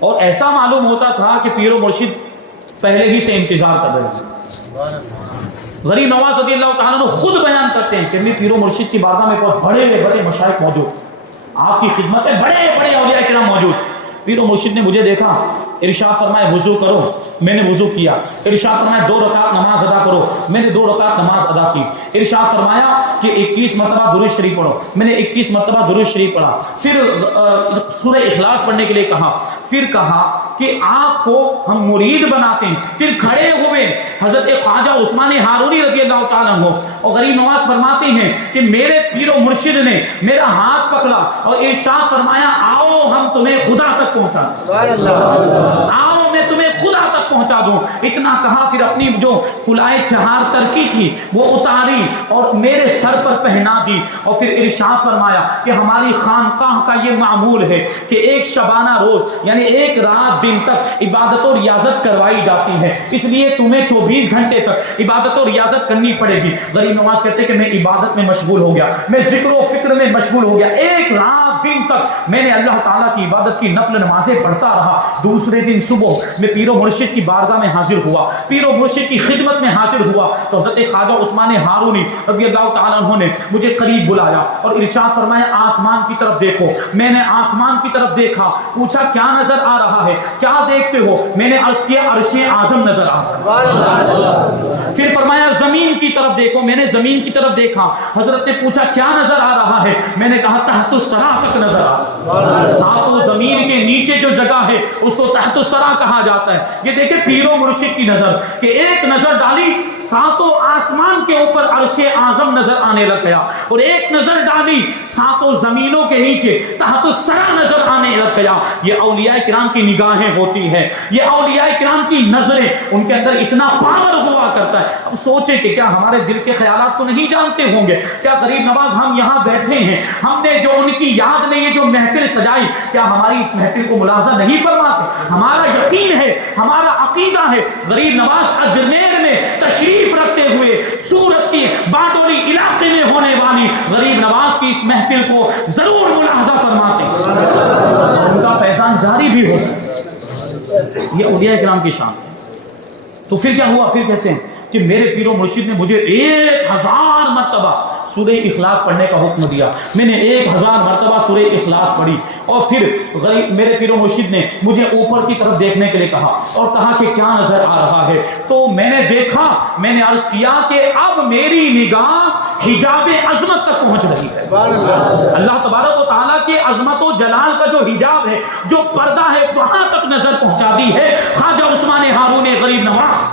اور ایسا معلوم ہوتا تھا کہ پیر و مرشد پہلے ہی سے انتظار کر رہے ہیں. غریب نواز رضی اللہ تعالیٰ عنہ خود بیان کرتے ہیں کہ میں پیر و مرشد کی بارگاہ میں بہت بڑے بڑے مشائخ موجود، آپ کی خدمت میں بڑے بڑے اولیاء کرام موجود. پیر و مرشد نے مجھے دیکھا، ارشاد فرمائے وضو کرو، میں نے وضو کیا. ارشاد فرمایا 2 رکعت نماز ادا کرو، میں نے 2 رکعت نماز ادا کی. ارشاد فرمایا کہ 21 مرتبہ درود شریف پڑھو، میں نے 21 مرتبہ درود شریف پڑھا. پھر سورہ اخلاص پڑھنے کے لیے کہا، پھر کہا کہ آپ کو ہم مرید بناتے ہیں. پھر کھڑے ہوئے حضرت خواجہ عثمان ہارونی رضی اللہ تعالیٰ عنہ، اور غریب نواز فرماتے ہیں کہ میرے پیر و مرشد نے میرا ہاتھ پکڑا اور ارشاد فرمایا آؤ ہم تمہیں خدا تک پہنچا دوں، آؤ میں تمہیں خدا تک پہنچا دوں. اتنا کہا، پھر اپنی جو کلائے چہار ترکی تھی وہ اتاری اور میرے سر پر پہنا دی، اور پھر ارشاد فرمایا کہ ہماری خانقاہ کا یہ معمول ہے کہ ایک شبانہ روز یعنی ایک رات دن تک عبادت و ریاضت کروائی جاتی ہے، اس لیے تمہیں 24 گھنٹے تک عبادت و ریاضت کرنی پڑے گی. غریب نواز کہتے کہ میں عبادت میں مشغول ہو گیا، میں ذکر و فکر میں مشغول ہو گیا. ایک رات دن تک میں نے اللہ تعالیٰ کی عبادت کی نفل نمازیں پڑھتا رہا. دوسرے دن صبح میں پیر و مرشد کی بارگاہ میں حاضر ہوا، پیر و مرشد کی خدمت میں حاضر ہوا، تو حضرت خواجہ عثمان ہارونی رضی اللہ تعالیٰ عنہ نے مجھے قریب بلایا اور ارشاد فرمایا آسمان کی طرف دیکھو. میں نے آسمان کی طرف دیکھا، پوچھا کیا نظر آ رہا ہے؟ کیا دیکھتے ہو؟ میں نے عرض کیا عرش اعظم نظر آ رہا ہے. پھر فرمایا زمین کی طرف دیکھو، میں نے زمین کی طرف دیکھا. حضرت نے پوچھا کیا نظر آ رہا ہے؟ میں نے کہا تحت الثری تک نظر آ رہا ہے. ساتوں زمین کے نیچے جو جگہ ہے اس کو تحت الثری کہا جاتا ہے. یہ دیکھیں پیر و مرشد کی نظر کہ ایک نظر ڈالی ساتوں آسمان کے اوپر عرش اعظم نظر آنے لگ گیا، اور ایک نظر ڈالی ساتوں زمینوں کے نیچے تحت الثری نظر آنے لگ گیا. یہ اولیاء کرام کی نگاہیں ہوتی ہیں، یہ اولیاء کرام کی نظریں، ان کے اندر اتنا پاور ہوا کرتا ہے. اب سوچیں کہ کیا ہمارے دل کے خیالات کو نہیں جانتے ہوں گے؟ کیا غریب نواز ہم یہاں بیٹھے ہیں، ہم نے جو ان کی یاد میں یہ جو محفل سجائی، کیا ہماری اس محفل کو ملاحظہ نہیں فرماتے؟ ہمارا یقین ہے، ہمارا عقیدہ ہے، غریب نواز اجمیر میں تشریف رکھتے ہوئے سورت کی باڈولی علاقے میں ہونے والی غریب نواز کی اس محفل کو ضرور ملاحظہ فرماتے، ان کا فیضان جاری بھی ہوتا ہے. یہ اولیاء کرام کی شان ہے۔ تو پھر کیا ہوا؟ پھر کہتے ہیں کہ میرے پیر و مرشد نے مجھے 1000 مرتبہ سورہ اخلاص پڑھنے کا حکم دیا، میں نے 1000 مرتبہ سورہ اخلاص پڑھی، اور پھر میرے پیر و مرشد نے مجھے اوپر کی طرف دیکھنے کے لیے کہا اور کہا کہ کیا نظر آ رہا ہے؟ تو میں نے دیکھا، میں نے عرض کیا کہ اب میری نگاہ حجاب عظمت تک پہنچ رہی ہے۔ اللہ تبارک و تعالیٰ کے عظمت و جلال کا جو حجاب ہے، جو پردہ ہے، وہاں تک نظر پہنچا دی ہے خواجہ عثمان ہارون غریب نواز۔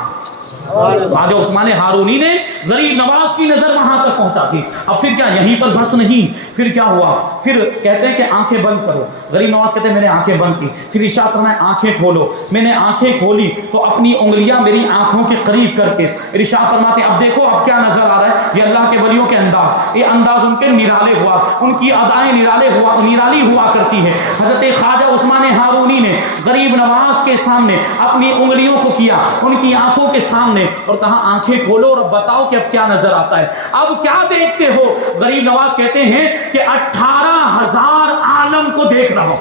خواجہ عثمان ہارونی نے غریب نواز کی نظر وہاں تک پہنچا دی۔ اب پھر کیا یہیں پر بس نہیں، پھر کیا ہوا؟ پھر کہتے ہیں کہ آنکھیں بند کرو۔ غریب نواز کہتے ہیں میں نے آنکھیں بند کی، پھر ارشاد فرمایا آنکھیں کھولو۔ میں نے آنکھیں کھولی تو اپنی انگلیاں میری آنکھوں کے قریب کر کے ارشاد فرماتے ہیں اب دیکھو اب کیا نظر آ رہا ہے؟ یہ اللہ کے ولیوں کے انداز، یہ انداز ان کے نرالے ہوا، ان کی ادائیں نرالی ہوا کرتی ہے۔ حضرت خواجہ عثمان ہارونی نے غریب نواز کے سامنے اپنی انگلیوں کو کیا ان کی آنکھوں کے سامنے اور کہا آنکھیں کھولو اور اب بتاؤ کہ اب کیا نظر آتا ہے، اب کیا دیکھتے ہو؟ غریب نواز کہتے ہیں کہ 18,000 عالم کو دیکھ رہا ہوں۔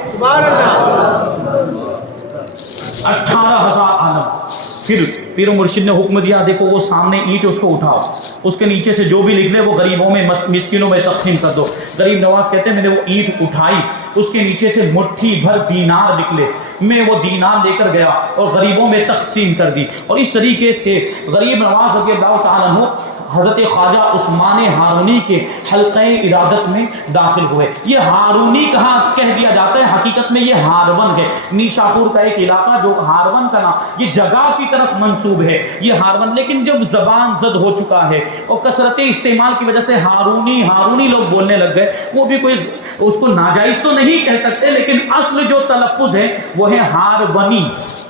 18,000 عالم۔ پھر پیر و مرشد نے حکم دیا دیکھو وہ سامنے اینٹ اس کو اٹھاؤ، اس کے نیچے سے جو بھی نکلے وہ غریبوں میں مسکینوں میں تقسیم کر دو۔ غریب نواز کہتے ہیں میں نے وہ اینٹ اٹھائی، اس کے نیچے سے مٹھی بھر دینار نکلے، میں وہ دینار لے کر گیا اور غریبوں میں تقسیم کر دی۔ اور اس طریقے سے غریب نواز رضی اللہ تعالیٰ عنہ حضرت خواجہ عثمان ہارونی کے حلقہ ارادت میں داخل ہوئے۔ یہ ہارونی کہاں کہہ دیا جاتا ہے؟ حقیقت میں یہ ہارون ہے، نیشاپور کا ایک علاقہ جو ہارون کا نام یہ جگہ کی طرف منسوب ہے یہ ہارون، لیکن جب زبان زد ہو چکا ہے اور کثرت استعمال کی وجہ سے ہارونی لوگ بولنے لگ گئے، وہ بھی کوئی اس کو ناجائز تو نہیں کہہ سکتے، لیکن اصل جو تلفظ ہے وہ ہے ہارونی۔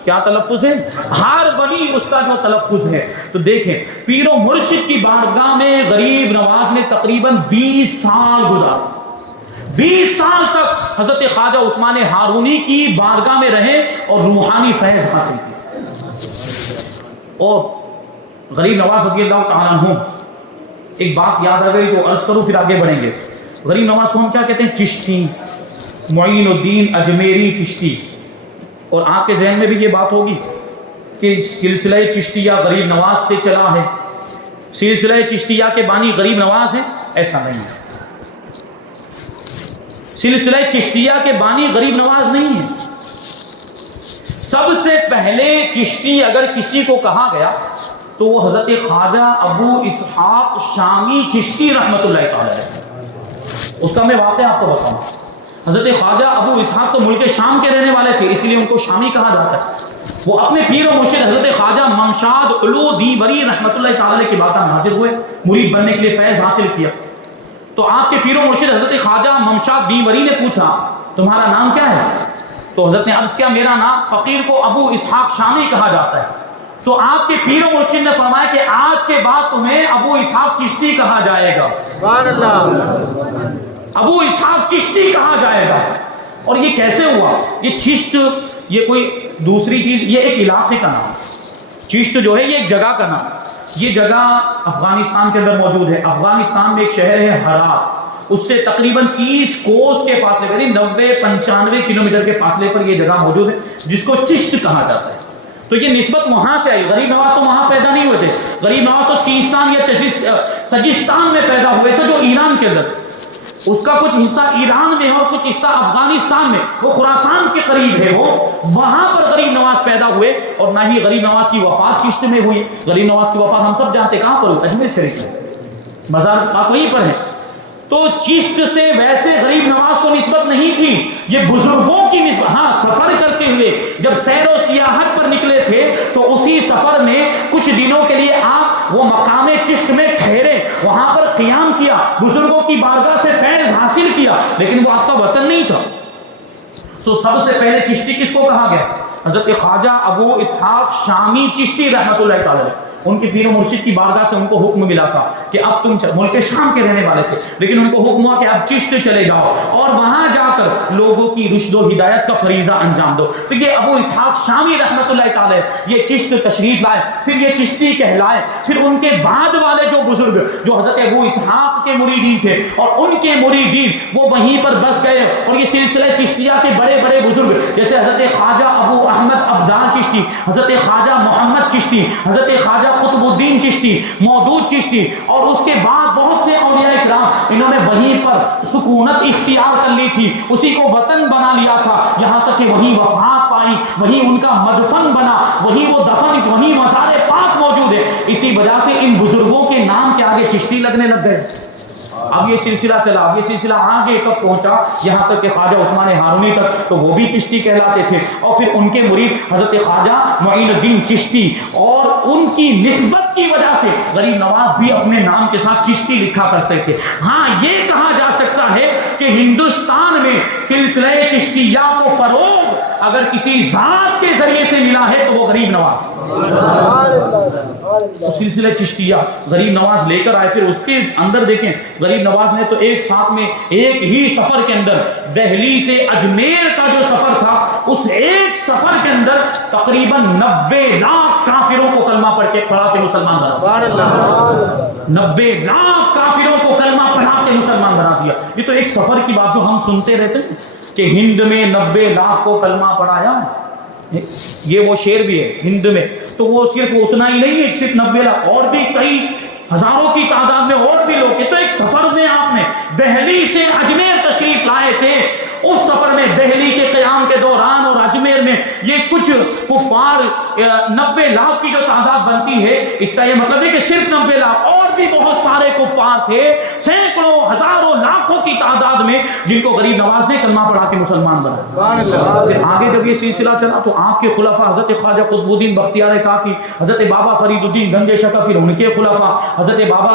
کیا تلفظ ہے؟ ہارونی اس کا جو تلفظ ہے۔ تو دیکھیں پیر و مرشد کی بارگاہ میں غریب نواز نے تقریباً 20 سال گزارے، 20 سال تک حضرت خواجہ عثمان ہارونی کی بارگاہ میں رہے اور روحانی فیض حاصل کیا۔ اور غریب نواز رضی اللہ تعالیٰ عنہ ایک بات یاد آ گئی تو عرض کروں پھر آگے بڑھیں گے۔ غریب نواز کو ہم کیا کہتے ہیں؟ چشتی، معین الدین اجمیری چشتی۔ اور آپ کے ذہن میں بھی یہ بات ہوگی کہ سلسلہ چشتیہ غریب نواز سے چلا ہے، سلسلہ چشتیہ کے بانی غریب نواز ہیں، ایسا نہیں ہے۔ سلسلہ چشتیہ کے بانی غریب نواز نہیں ہے۔ سب سے پہلے چشتی اگر کسی کو کہا گیا تو وہ حضرت خواجہ ابو اسحاق شامی چشتی رحمۃ اللہ تعالی علیہ۔ اس کا میں واقعہ آپ کو بتاؤں۔ حضرت خواجہ ابو اسحاق تو ملک شام کے رہنے والے تھے، اس لیے ان کو شامی کہا جاتا ہے۔ وہ اپنے پیر و مرشد حضرت خواجہ ممشاد علو دیوری رحمۃ اللہ تعالی کی بارگاہ میں حاضر ہوئے، مرید بننے کے لیے فیض حاصل کیا۔ تو آپ کے پیر و مرشد حضرت خواجہ ممشاد دیوری نے پوچھا تمہارا نام کیا ہے؟ تو حضرت نے عرض کیا میرا نام فقیر کو ابو اسحاق شامی کہا جاتا ہے۔ تو آپ کے پیر و مرشد نے فرمایا کہ آج کے بعد تمہیں ابو اسحاق چشتی کہا جائے گا، ابو اسحاق چشتی کہا جائے گا۔ اور یہ کیسے ہوا؟ یہ چشت یہ کوئی دوسری چیز، یہ ایک علاقے کا نام، چشت جو ہے یہ ایک جگہ کا نام۔ یہ جگہ افغانستان کے اندر موجود ہے۔ افغانستان میں ایک شہر ہے ہرات، اس سے تقریباً 30 کوس کے فاصلے پر 90-95 کلومیٹر کے فاصلے پر یہ جگہ موجود ہے جس کو چشت کہا جاتا ہے۔ تو یہ نسبت وہاں سے آئی۔ غریب نواز تو وہاں پیدا نہیں ہوئے تھے، غریب نواز تو سیستان یا سجستان میں پیدا ہوئے تھے جو ایران کے اندر، اس کا کچھ حصہ ایران میں اور کچھ حصہ افغانستان میں، وہ خراسان کے قریب ہے، وہ وہاں پر غریب نواز پیدا ہوئے۔ اور نہ ہی غریب نواز کی وفات چشت میں ہوئی، غریب نواز کی وفات ہم سب جانتے کہاں پر ہوئی؟ اجمیر شریف میں، مزار پاک وہیں پر ہے۔ تو چشت سے ویسے غریب نواز کو نسبت نہیں تھی، یہ بزرگوں کی نسبت۔ ہاں سفر کرتے ہوئے جب سیر و سیاحت پر نکلے تھے تو اسی سفر میں کچھ دنوں کے لیے آپ وہ مقام چشت میں ٹھہرے، وہاں پر قیام کیا، بزرگوں کی بارگاہ سے فیض حاصل کیا، لیکن وہ آپ کا وطن نہیں تھا۔ سب سے پہلے چشتی کس کو کہا گیا؟ حضرت خواجہ ابو اسحاق شامی چشتی رحمۃ اللہ تعالی علیہ، ان کے پیر و مرشد کی بارگاہ سے ان کو حکم ملا تھا کہ اب تم ملک شام کے رہنے والے تھے، لیکن ان کو حکم ہوا کہ اب چشت چلے جاؤ اور وہاں جا کر لوگوں کی رشد و ہدایت کا فریضہ انجام دو۔ تو یہ ابو اسحاق شامی رحمۃ اللہ تعالی یہ چشت تشریف لائے، پھر یہ چشتی کہلائے، پھر ان کے بعد والے جو بزرگ جو حضرت ابو اسحاق کے مریدین تھے اور ان کے مریدین وہ وہیں پر بس گئے، اور یہ سلسلہ چشتیہ کے بڑے بڑے بزرگ جیسے حضرت خواجہ ابو احمد عبدال چشتی، حضرت خواجہ محمد چشتی، حضرت خواجہ قطب الدین چشتی، مودود چشتی، اور اس کے بعد بہت سے اولیاء اکرام انہوں نے وہیں پر سکونت اختیار کر لی تھی، اسی کو وطن بنا لیا تھا، یہاں تک کہ وہیں وفات پائی، وہیں ان کا مدفن بنا، وہیں وہ دفن، وہیں مزار پاک موجود ہے۔ اسی وجہ سے ان بزرگوں کے نام کے آگے چشتی لگنے لگ گئے۔ اب یہ سلسلہ چلا، اب یہ سلسلہ آگے کب پہنچا، یہاں تک کہ خواجہ عثمان ہارونی تک، تو وہ بھی چشتی کہلاتے تھے، اور پھر ان کے مرید حضرت خواجہ معین الدین چشتی، اور ان کی نسبت کی وجہ سے غریب نواز بھی اپنے نام کے ساتھ چشتی لکھا کر سکتے۔ ہاں یہ کہا جا سکتا ہے کہ ہندوستان میں سلسلہ چشتیہ کو فروغ اگر کسی ذات کے ذریعے سے ملا ہے تو وہ غریب نواز ہے۔ تو سلسلہ چشتیہ غریب نواز لے کر آئے، پھر اس کے اندر دیکھیں غریب نواز نے تو ایک ساتھ میں ایک ہی سفر کے اندر دہلی سے اجمیر کا جو سفر تھا، اس ایک سفر کے اندر تقریباً 90 لاکھ کافروں کو کلمہ پڑھ کے پڑھا کے مسلمان بنا، 90 لاکھ کافروں کو کلمہ پڑھا کے مسلمان بنا دیا۔ یہ تو ایک سفر کی بات جو ہم سنتے رہتے ہیں کہ ہند میں 90 لاکھ کو کلمہ پڑھایا، یہ وہ شعر بھی ہے ہند میں، تو وہ صرف اتنا ہی نہیں ہے صرف 90 لاکھ، اور بھی کئی ہزاروں کی تعداد میں اور بھی لوگ۔ تو ایک سفر میں آپ نے دہلی سے اجمیر تشریف لائے تھے، اس سفر میں دہلی کے قیام کے دوران اور اجمیر میں یہ کچھ کفار 90 لاکھ کی جو تعداد بنتی ہے، اس کا یہ مطلب ہے کہ صرف 90 لاکھ اور بھی بہت سارے کفار تھے، سینکڑوں ہزاروں لاکھوں کی تعداد میں، جن کو غریب نواز نے کلمہ پڑھا کے مسلمان بنایا۔ پھر آگے جب یہ سلسلہ چلا تو آپ کے خلفاء حضرت خواجہ قطب الدین بختیار کاکی، حضرت بابا فرید الدین گنج شکر، پھر ان کے خلفاء حضرت بابا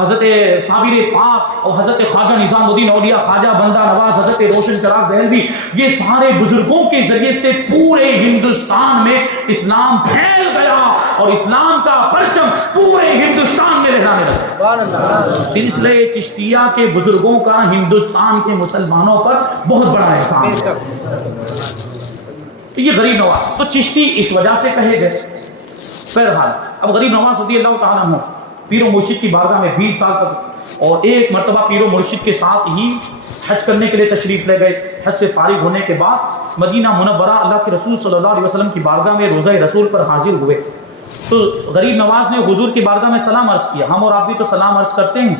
حضرت صابر پاک اور حضرت خواجہ نظام الدین اولیاء خواجہ بندہ نواز، حضرت روشن چراغ دہلوی، یہ سارے بزرگوں کے ذریعے سے پورے ہندوستان میں اسلام پھیل گیا اور اسلام کا پرچم پورے ہندوستان میں لہرانے لگا۔ سلسلہ چشتیہ کے بزرگوں کا ہندوستان کے مسلمانوں پر بہت بڑا احسان ہے۔ یہ غریب نواز تو چشتی اس وجہ سے کہے گئے۔ بہرحال اب غریب نواز رضی اللہ تعالیٰ عنہ پیر و مرشد کی بارگاہ میں 20 سال تک، اور ایک مرتبہ پیر و مرشد کے ساتھ ہی حج کرنے کے لیے تشریف لے گئے۔ حج سے فارغ ہونے کے بعد مدینہ منورہ اللہ کے رسول صلی اللہ علیہ وسلم کی بارگاہ میں روضہ رسول پر حاضر ہوئے، تو غریب نواز نے حضور کی بارگاہ میں سلام عرض کیا۔ ہم اور آپ بھی تو سلام عرض کرتے ہیں،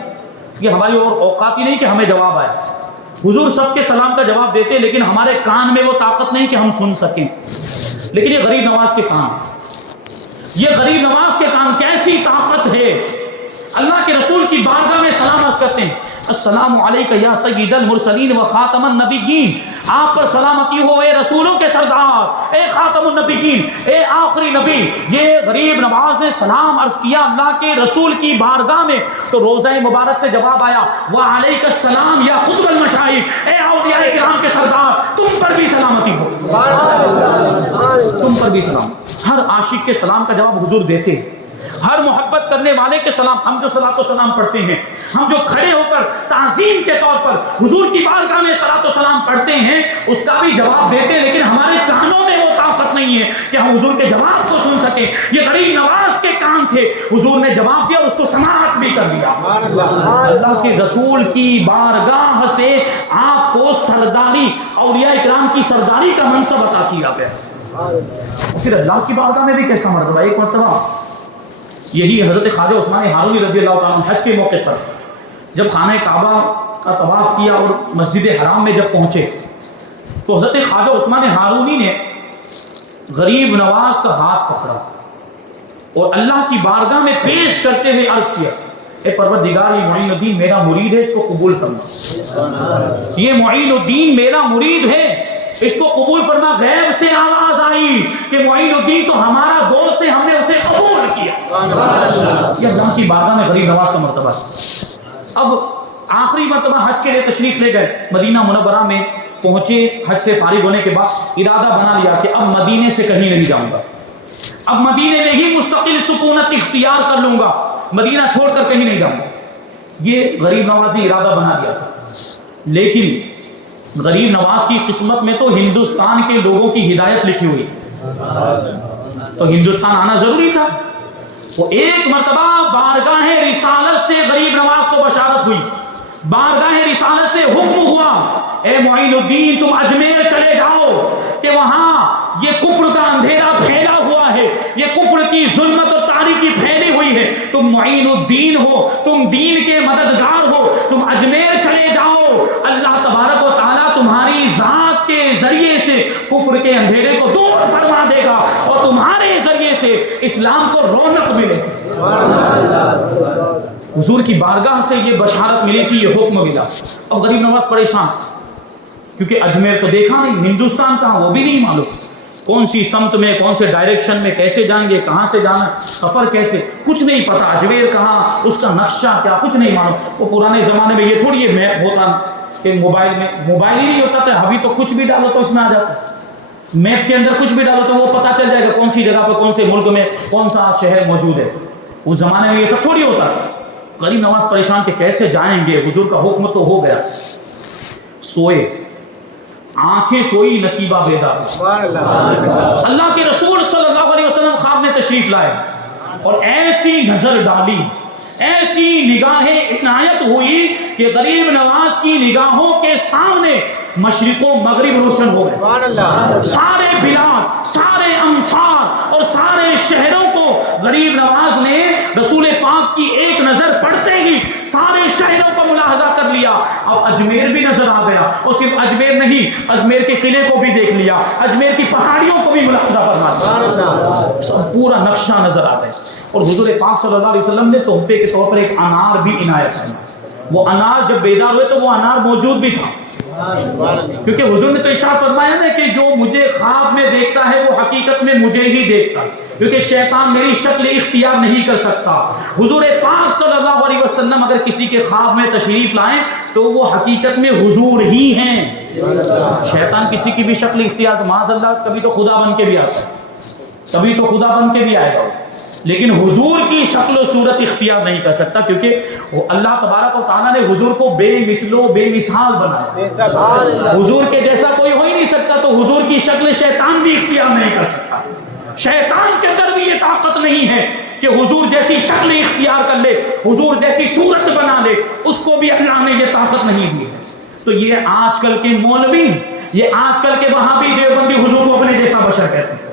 یہ ہماری اور اوقات ہی نہیں کہ ہمیں جواب آئے، حضور سب کے سلام کا جواب دیتے، لیکن ہمارے کان میں وہ طاقت نہیں کہ ہم سن سکیں، لیکن یہ غریب نواز کے کان، یہ غریب نواز کے کان کیسی طاقت ہے، اللہ کے رسول کی بارگاہ میں سلام عرض کرتے ہیں، السلام علیکہ یا سید المرسلین و خاتم النبیین، آپ پر سلامتی ہو اے رسولوں کے سردار، اے خاتم النبیین، اے آخری نبی۔ یہ غریب نواز نے سلام عرض کیا اللہ کے رسول کی بارگاہ میں، تو روضہ مبارک سے جواب آیا وعلیک السلام یا قطب المشائخ، اے اولیاء کرام کے سردار، تم پر بھی سلامتی ہو، تم پر بھی سلام۔ ہر عاشق کے سلام کا جواب حضور دیتے ہیں، ہر محبت کرنے والے کے سلام، ہم جو صلاۃ و سلام پڑھتے ہیں، ہم جو کھڑے ہو کر تعظیم کے طور پر حضور کی بارگاہ میں صلاۃ و سلام پڑھتے ہیں، اس کا بھی جواب دیتے ہیں، لیکن ہمارے کانوں میں وہ طاقت نہیں ہے کہ ہم حضور کے جواب کو سن سکیں۔ یہ غریب نواز کے کان تھے، حضور نے جواب دیا، اس کو سماعت بھی کر دیا۔ اللہ کے رسول کی بارگاہ سے آپ کو سرداری، اولیاء اکرام کی سرداری کا منصب عطا کیا گیا۔ پھر اللہ کی بارگاہ میں بھی کیسا مرتبہ، ایک مرتبہ یہی حضرت خواجہ عثمان ہارونی رضی اللہ تعالیٰ عنہ حج کے موقع پر جب خانہ کعبہ کا طواف کیا اور مسجد حرام میں جب پہنچے، تو حضرت خواجہ عثمان ہارونی نے غریب نواز کا ہاتھ پکڑا اور اللہ کی بارگاہ میں پیش کرتے ہوئے عرض کیا، اے پروردگار، یہ معین الدین میرا مرید ہے، اس کو قبول فرما، یہ معین الدین میرا مرید ہے، اس کو قبول فرما۔ غیب سے آواز آئی کہ معین الدین تو ہمارا دوست ہے، ہم نے اسے قبول کیا۔ یہ اللہ کی بارگاہ میں غریب نواز کا مرتبہ ہے۔ اب آخری مرتبہ حج کے لیے تشریف لے گئے، مدینہ منورہ میں پہنچے، حج سے فارغ ہونے کے بعد ارادہ بنا لیا کہ اب مدینے سے کہیں نہیں جاؤں گا، اب مدینے میں ہی مستقل سکونت اختیار کر لوں گا، مدینہ چھوڑ کر کہیں نہیں جاؤں گا۔ یہ غریب نواز نے ارادہ بنا لیا تھا، لیکن غریب نواز کی قسمت میں تو ہندوستان کے لوگوں کی ہدایت لکھی ہوئی، تو ہندوستان آنا ضروری تھا۔ وہ ایک مرتبہ بارگاہ رسالت سے غریب نواز کو بشارت ہوئی، بارگاہ رسالت سے حکم ہوا، اے معین الدین تم اجمیر چلے جاؤ کہ وہاں یہ کفر کا اندھیرا پھیلا ہوا ہے، یہ کفر کی ظلمت اور تاریکی پھیلی ہوئی ہے، تم معین الدین ہو، تم دین کے مددگار ہو، تم اجمیر چلے جاؤ، اللہ تبارک و تعالیٰ تمہاری ذات کے ذریعے سے کفر کے اندھیرے کو دور فرما دے گا اور تمہارے ذریعے سے اسلام کو رونق ملے گی۔ حضور کی بارگاہ سے یہ بشارت ملی تھی، یہ حکم ملا۔ اب غریب نواز پریشان، کیونکہ اجمیر تو دیکھا نہیں، ہندوستان کہاں وہ بھی نہیں معلوم، کون سی سمت میں، کون سے ڈائریکشن میں کیسے جائیں گے، کہاں سے جانا، سفر کیسے، کچھ نہیں پتا، اجمیر کہاں، اس کا نقشہ کیا، کچھ نہیں معلوم۔ وہ پرانے زمانے میں یہ تھوڑی یہ میپ ہوتا کہ موبائل میں، موبائل ہی نہیں ہوتا تھا، ابھی تو کچھ بھی ڈالو تو اس میں آ جاتا ہے، میپ کے اندر کچھ بھی ڈالو تو وہ پتا چل جائے گا کون سی جگہ پہ، کون سے ملک میں کون سا شہر موجود ہے۔ اس زمانے میں یہ سب تھوڑی ہوتا تھا۔ غریب نواز پریشان کہ کیسے جائیں گے، حضور کا حکم تو ہو گیا۔ سوئے، آنکھیں سوئی، نصیبہ بیدار۔ اللہ کے رسول صلی اللہ علیہ وسلم خواب میں تشریف لائے اور ایسی نظر ڈالی، ایسی نگاہیں عنایت ہوئی کہ غریب نواز کی نگاہوں کے سامنے مشرق و مغرب روشن ہو گئے۔ سارے بلاد، سارے امصار اور سارے شہروں کو غریب نواز نے رسول پاک کی ایک نظر پڑتے ہی سارے شہروں کو ملاحظہ کر لیا۔ اب اجمیر بھی نظر آ گیا، اور صرف اجمیر نہیں، اجمیر کے قلعے کو بھی دیکھ لیا، اجمیر کی پہاڑیوں کو بھی ملاحظہ فرما لیا، سب پورا نقشہ نظر آ گیا۔ اور حضور پاک صلی اللہ علیہ وسلم نے تحفے کے طور پر ایک انار بھی عنایت فرمایا۔ وہ انار جب بیدار ہوئے تو وہ انار موجود بھی تھا، کیونکہ حضور نے تو ارشاد فرمایا نا کہ جو مجھے خواب میں دیکھتا ہے وہ حقیقت میں مجھے ہی دیکھتا ہے، کیونکہ شیطان میری شکل اختیار نہیں کر سکتا۔ حضور پاک صلی اللہ علیہ وسلم اگر کسی کے خواب میں تشریف لائیں تو وہ حقیقت میں حضور ہی ہیں۔ شیطان کسی کی بھی شکل اختیار، معاذ اللہ کبھی تو خدا بن کے بھی آتا ہے، کبھی تو خدا بن کے بھی آئے گا، لیکن حضور کی شکل و صورت اختیار نہیں کر سکتا، کیونکہ اللہ تبارک و تعالیٰ نے حضور کو بے مثل و بے مثال بنایا۔ حضور کے جیسا کوئی ہو ہی نہیں سکتا، تو حضور کی شکل شیطان بھی اختیار نہیں کر سکتا۔ شیطان کے اندر بھی یہ طاقت نہیں ہے کہ حضور جیسی شکل اختیار کر لے، حضور جیسی صورت بنا لے، اس کو بھی اللہ نے یہ طاقت نہیں دی ہے۔ تو یہ آج کل کے مولوی، یہ آج کل کے وہابی دیوبندی حضور کو اپنے جیسا بشر کہتے ہیں۔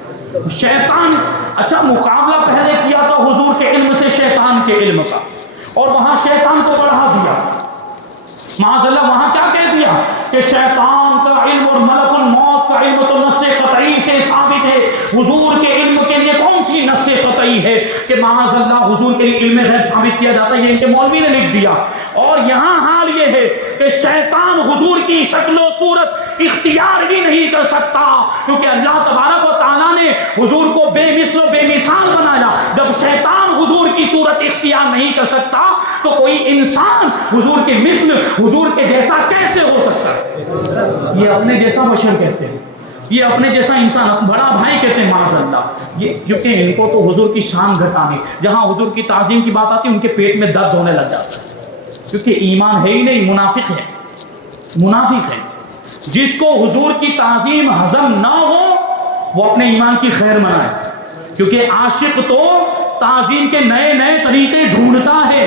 شیطان، اچھا مقابلہ پہلے کیا تھا حضور کے علم سے شیطان کے علم کا، اور وہاں شیطان کو بڑھا دیا، معاذ اللہ وہاں کیا کہہ دیا کہ شیطان کا علم اور ملک الموت کا علم تو نص قطعی سے ثابت ہے، حضور کے علم کے لیے کون سی نص قطعی ہے کہ معاذ اللہ حضور کے لیے علم غیب ثابت کیا جاتا ہے؟ یہ ان کے مولوی نے لکھ دیا۔ اور یہاں حال یہ ہے کہ شیطان حضور کی شکل و صورت اختیار ہی نہیں کر سکتا، کیونکہ اللہ تبارک و تعالیٰ نے حضور کو بے مثل و بے مثال بنایا۔ جب شیطان حضور کی صورت اختیار نہیں کر سکتا تو کوئی انسان حضور کے مثل، حضور کے جیسا کیسے ہو سکتا ہے؟ یہ اپنے جیسا بشر کہتے ہیں، یہ اپنے جیسا انسان، بڑا بھائی کہتے ہیں معاذ اللہ۔ یہ کیونکہ ان کو تو حضور کی شان گھٹانی، جہاں حضور کی تعظیم کی بات آتی ہے ان کے پیٹ میں درد ہونے لگ جاتا ہے، کیونکہ ایمان ہے ہی نہیں، منافق ہے، منافق ہے۔ جس کو حضور کی تعظیم ہضم نہ ہو وہ اپنے ایمان کی خیر منائے، کیونکہ عاشق تو تعظیم کے نئے نئے طریقے ڈھونڈتا ہے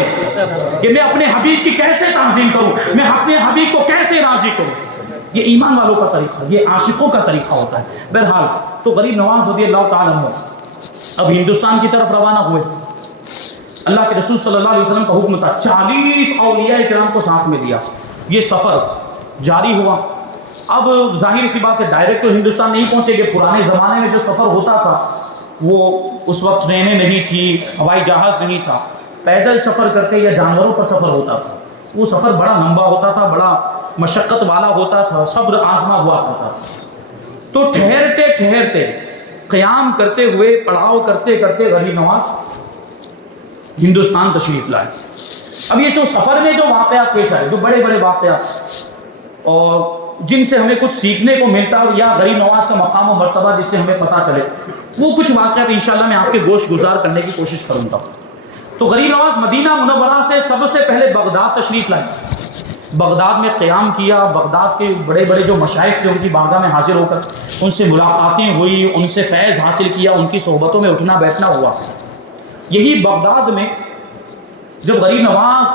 کہ میں اپنے حبیب کی کیسے تعظیم کروں، میں اپنے حبیب کو کیسے راضی کروں۔ یہ ایمان والوں کا طریقہ، یہ عاشقوں کا طریقہ ہوتا ہے۔ بہرحال تو غریب نواز رضی اللہ تعالیٰ عنہ اب ہندوستان کی طرف روانہ ہوئے۔ اللہ کے رسول صلی اللہ علیہ وسلم کا حکم تھا، 40 اولیاء کرام کو ساتھ میں دیا۔ یہ سفر جاری ہوا۔ اب ظاہر سی بات ہے ڈائریکٹ تو ہندوستان نہیں پہنچے گے، پرانے زمانے میں جو سفر ہوتا تھا وہ اس وقت ٹرینیں نہیں تھی، ہوائی جہاز نہیں تھا، پیدل سفر کرتے یا جانوروں پر سفر ہوتا تھا۔ وہ سفر بڑا لمبا ہوتا تھا، بڑا مشقت والا ہوتا تھا، صبر آزما ہوا کرتا تھا۔ تو ٹھہرتے ٹھہرتے، قیام کرتے ہوئے، پڑاؤ کرتے کرتے غریب نواز ہندوستان تشریف لائے۔ اب یہ سفر میں جو واقعات پیش آئے، جو بڑے بڑے واقعات، اور جن سے ہمیں کچھ سیکھنے کو ملتا ہے، یا غریب نواز کا مقام و مرتبہ جس سے ہمیں پتہ چلے، وہ کچھ واقعات انشاءاللہ میں آپ کے گوش گزار کرنے کی کوشش کروں گا۔ تو غریب نواز مدینہ منورہ سے سب سے پہلے بغداد تشریف لائے، بغداد میں قیام کیا، بغداد کے بڑے بڑے جو مشائخ تھے ان کی بارگاہ میں حاضر ہو کر ان سے ملاقاتیں ہوئی، ان سے فیض حاصل کیا، ان کی صحبتوں میں اٹھنا بیٹھنا ہوا۔ یہی بغداد میں جب غریب نواز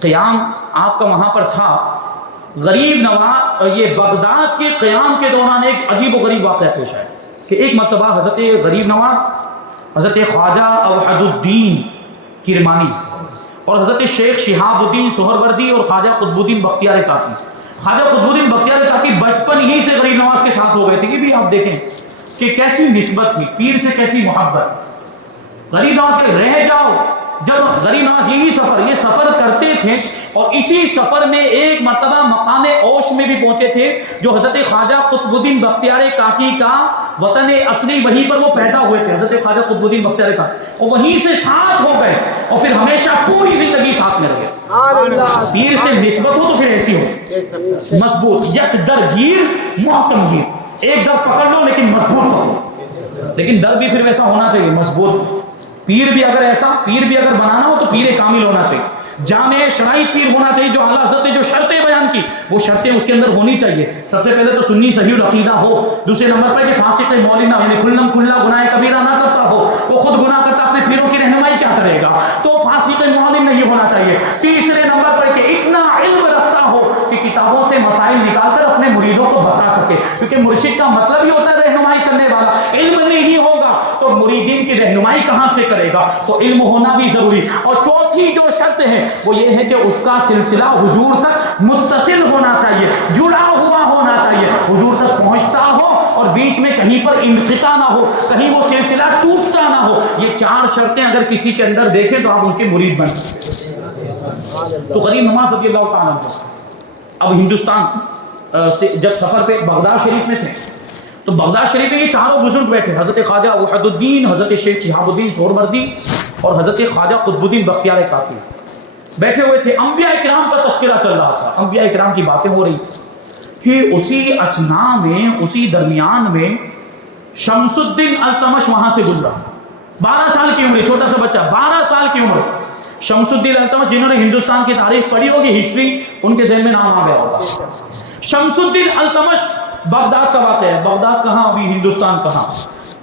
قیام آپ کا وہاں پر تھا، غریب نواز یہ بغداد کے قیام کے دوران ایک عجیب و غریب واقعہ پیش آیا کہ ایک مرتبہ حضرت غریب نواز، حضرت خواجہ اوحد الدین کرمانی اور حضرت شیخ شہاب الدین سہروردی اور خواجہ قطب الدین بختیار کاکی، خواجہ قطب الدین بختیار کاکی بچپن ہی سے غریب نواز کے ساتھ ہو گئے تھے۔ یہ بھی آپ دیکھیں کہ کیسی نسبت تھی، پیر سے کیسی محبت۔ غریب نواز کے رہ جاؤ، جب غریب نواز یہ سفر کرتے تھے، اور اسی سفر میں ایک مرتبہ مقام اوش میں بھی پہنچے تھے جو حضرت خواجہ قطب الدین بختیار کاکی کا وطن اصلی، وہیں پر وہ پیدا ہوئے تھے، حضرت خواجہ قطب الدین بختیار کاکی، اور وہیں سے ساتھ ہو گئے اور پھر ہمیشہ پوری زندگی ساتھ میں رہے۔ پیر سے نسبت ہو تو پھر ایسی ہو، مضبوط، یک در گیر محکم گیر، ایک در پکڑ لو لیکن مضبوط پکڑو، لیکن در بھی پھر ویسا ہونا چاہیے مضبوط۔ پیر بھی اگر بنانا ہو تو پیر کامل ہونا چاہیے، جامع شرعی پیر ہونا چاہیے، جو اعلیٰ حضرت نے جو شرطیں بیان کی وہ شرطیں اس کے اندر ہونی چاہیے۔ سب سے پہلے تو سنی صحیح العقیدہ ہو، دوسرے نمبر پر کہ فاسق معلن نہ، یعنی کھلا گناہ کبیرہ نہ کرتا ہو، وہ خود گناہ کرتا اپنے پیروں کی رہنمائی کیا کرے گا، تو فاسق معلن نہیں ہونا چاہیے۔ تیسرے نمبر پر کہ اتنا علم رکھتا ہو کہ کتابوں سے مسائل نکال کر اپنے مریدوں کو بتا سکے، کیونکہ مرشد کا مطلب ہی ہوتا ہے رہنمائی کرنے والا۔ علم نہیں ہوگا تو مریدین کی رہنمائی کہاں سے کرے گا، تو علم ہونا بھی ضروری۔ اور چوتھی جو شرط ہے وہ یہ ہے کہ اس کا سلسلہ حضور تک متصل ہونا چاہیے، جڑا ہوا ہونا چاہیے، حضور تک پہنچتا ہو اور بیچ میں کہیں پر انقطاع نہ ہو، کہیں وہ سلسلہ ٹوٹتا نہ ہو۔ یہ چار شرطیں اگر کسی کے اندر دیکھیں تو آپ اس کے مرید بن سکتے ہیں۔ تو غریب نواز رضی اللہ تعالیٰ عنہ اب ہندوستان سے جب سفر پہ بغداد شریف میں تھے تو بغداد شریف میں یہ چاروں بزرگ بیٹھے، حضرت خواجہ اوحد الدین، حضرت شیخ شہاب الدین سہروردی اور حضرت خواجہ قطب الدین بختیار کاکی بیٹھے ہوئے تھے۔ انبیاء کرام کا تذکرہ چل رہا تھا، انبیاء کرام کی باتیں ہو رہی تھی کہ اسی اثناء میں، اسی درمیان میں شمس الدین التمش وہاں سے گزرا، 12 سال کی عمر، چھوٹا سا بچہ، 12 سال کی عمر، شمس الدین التمش، جنہوں نے ہندوستان کی تاریخ پڑھی ہوگی، ہسٹری، ان کے ذہن میں نام آ گیا ہوگا۔ شمس الدین التمش بغداد کا واقعہ ہے، بغداد کہاں، ابھی ہندوستان کہاں،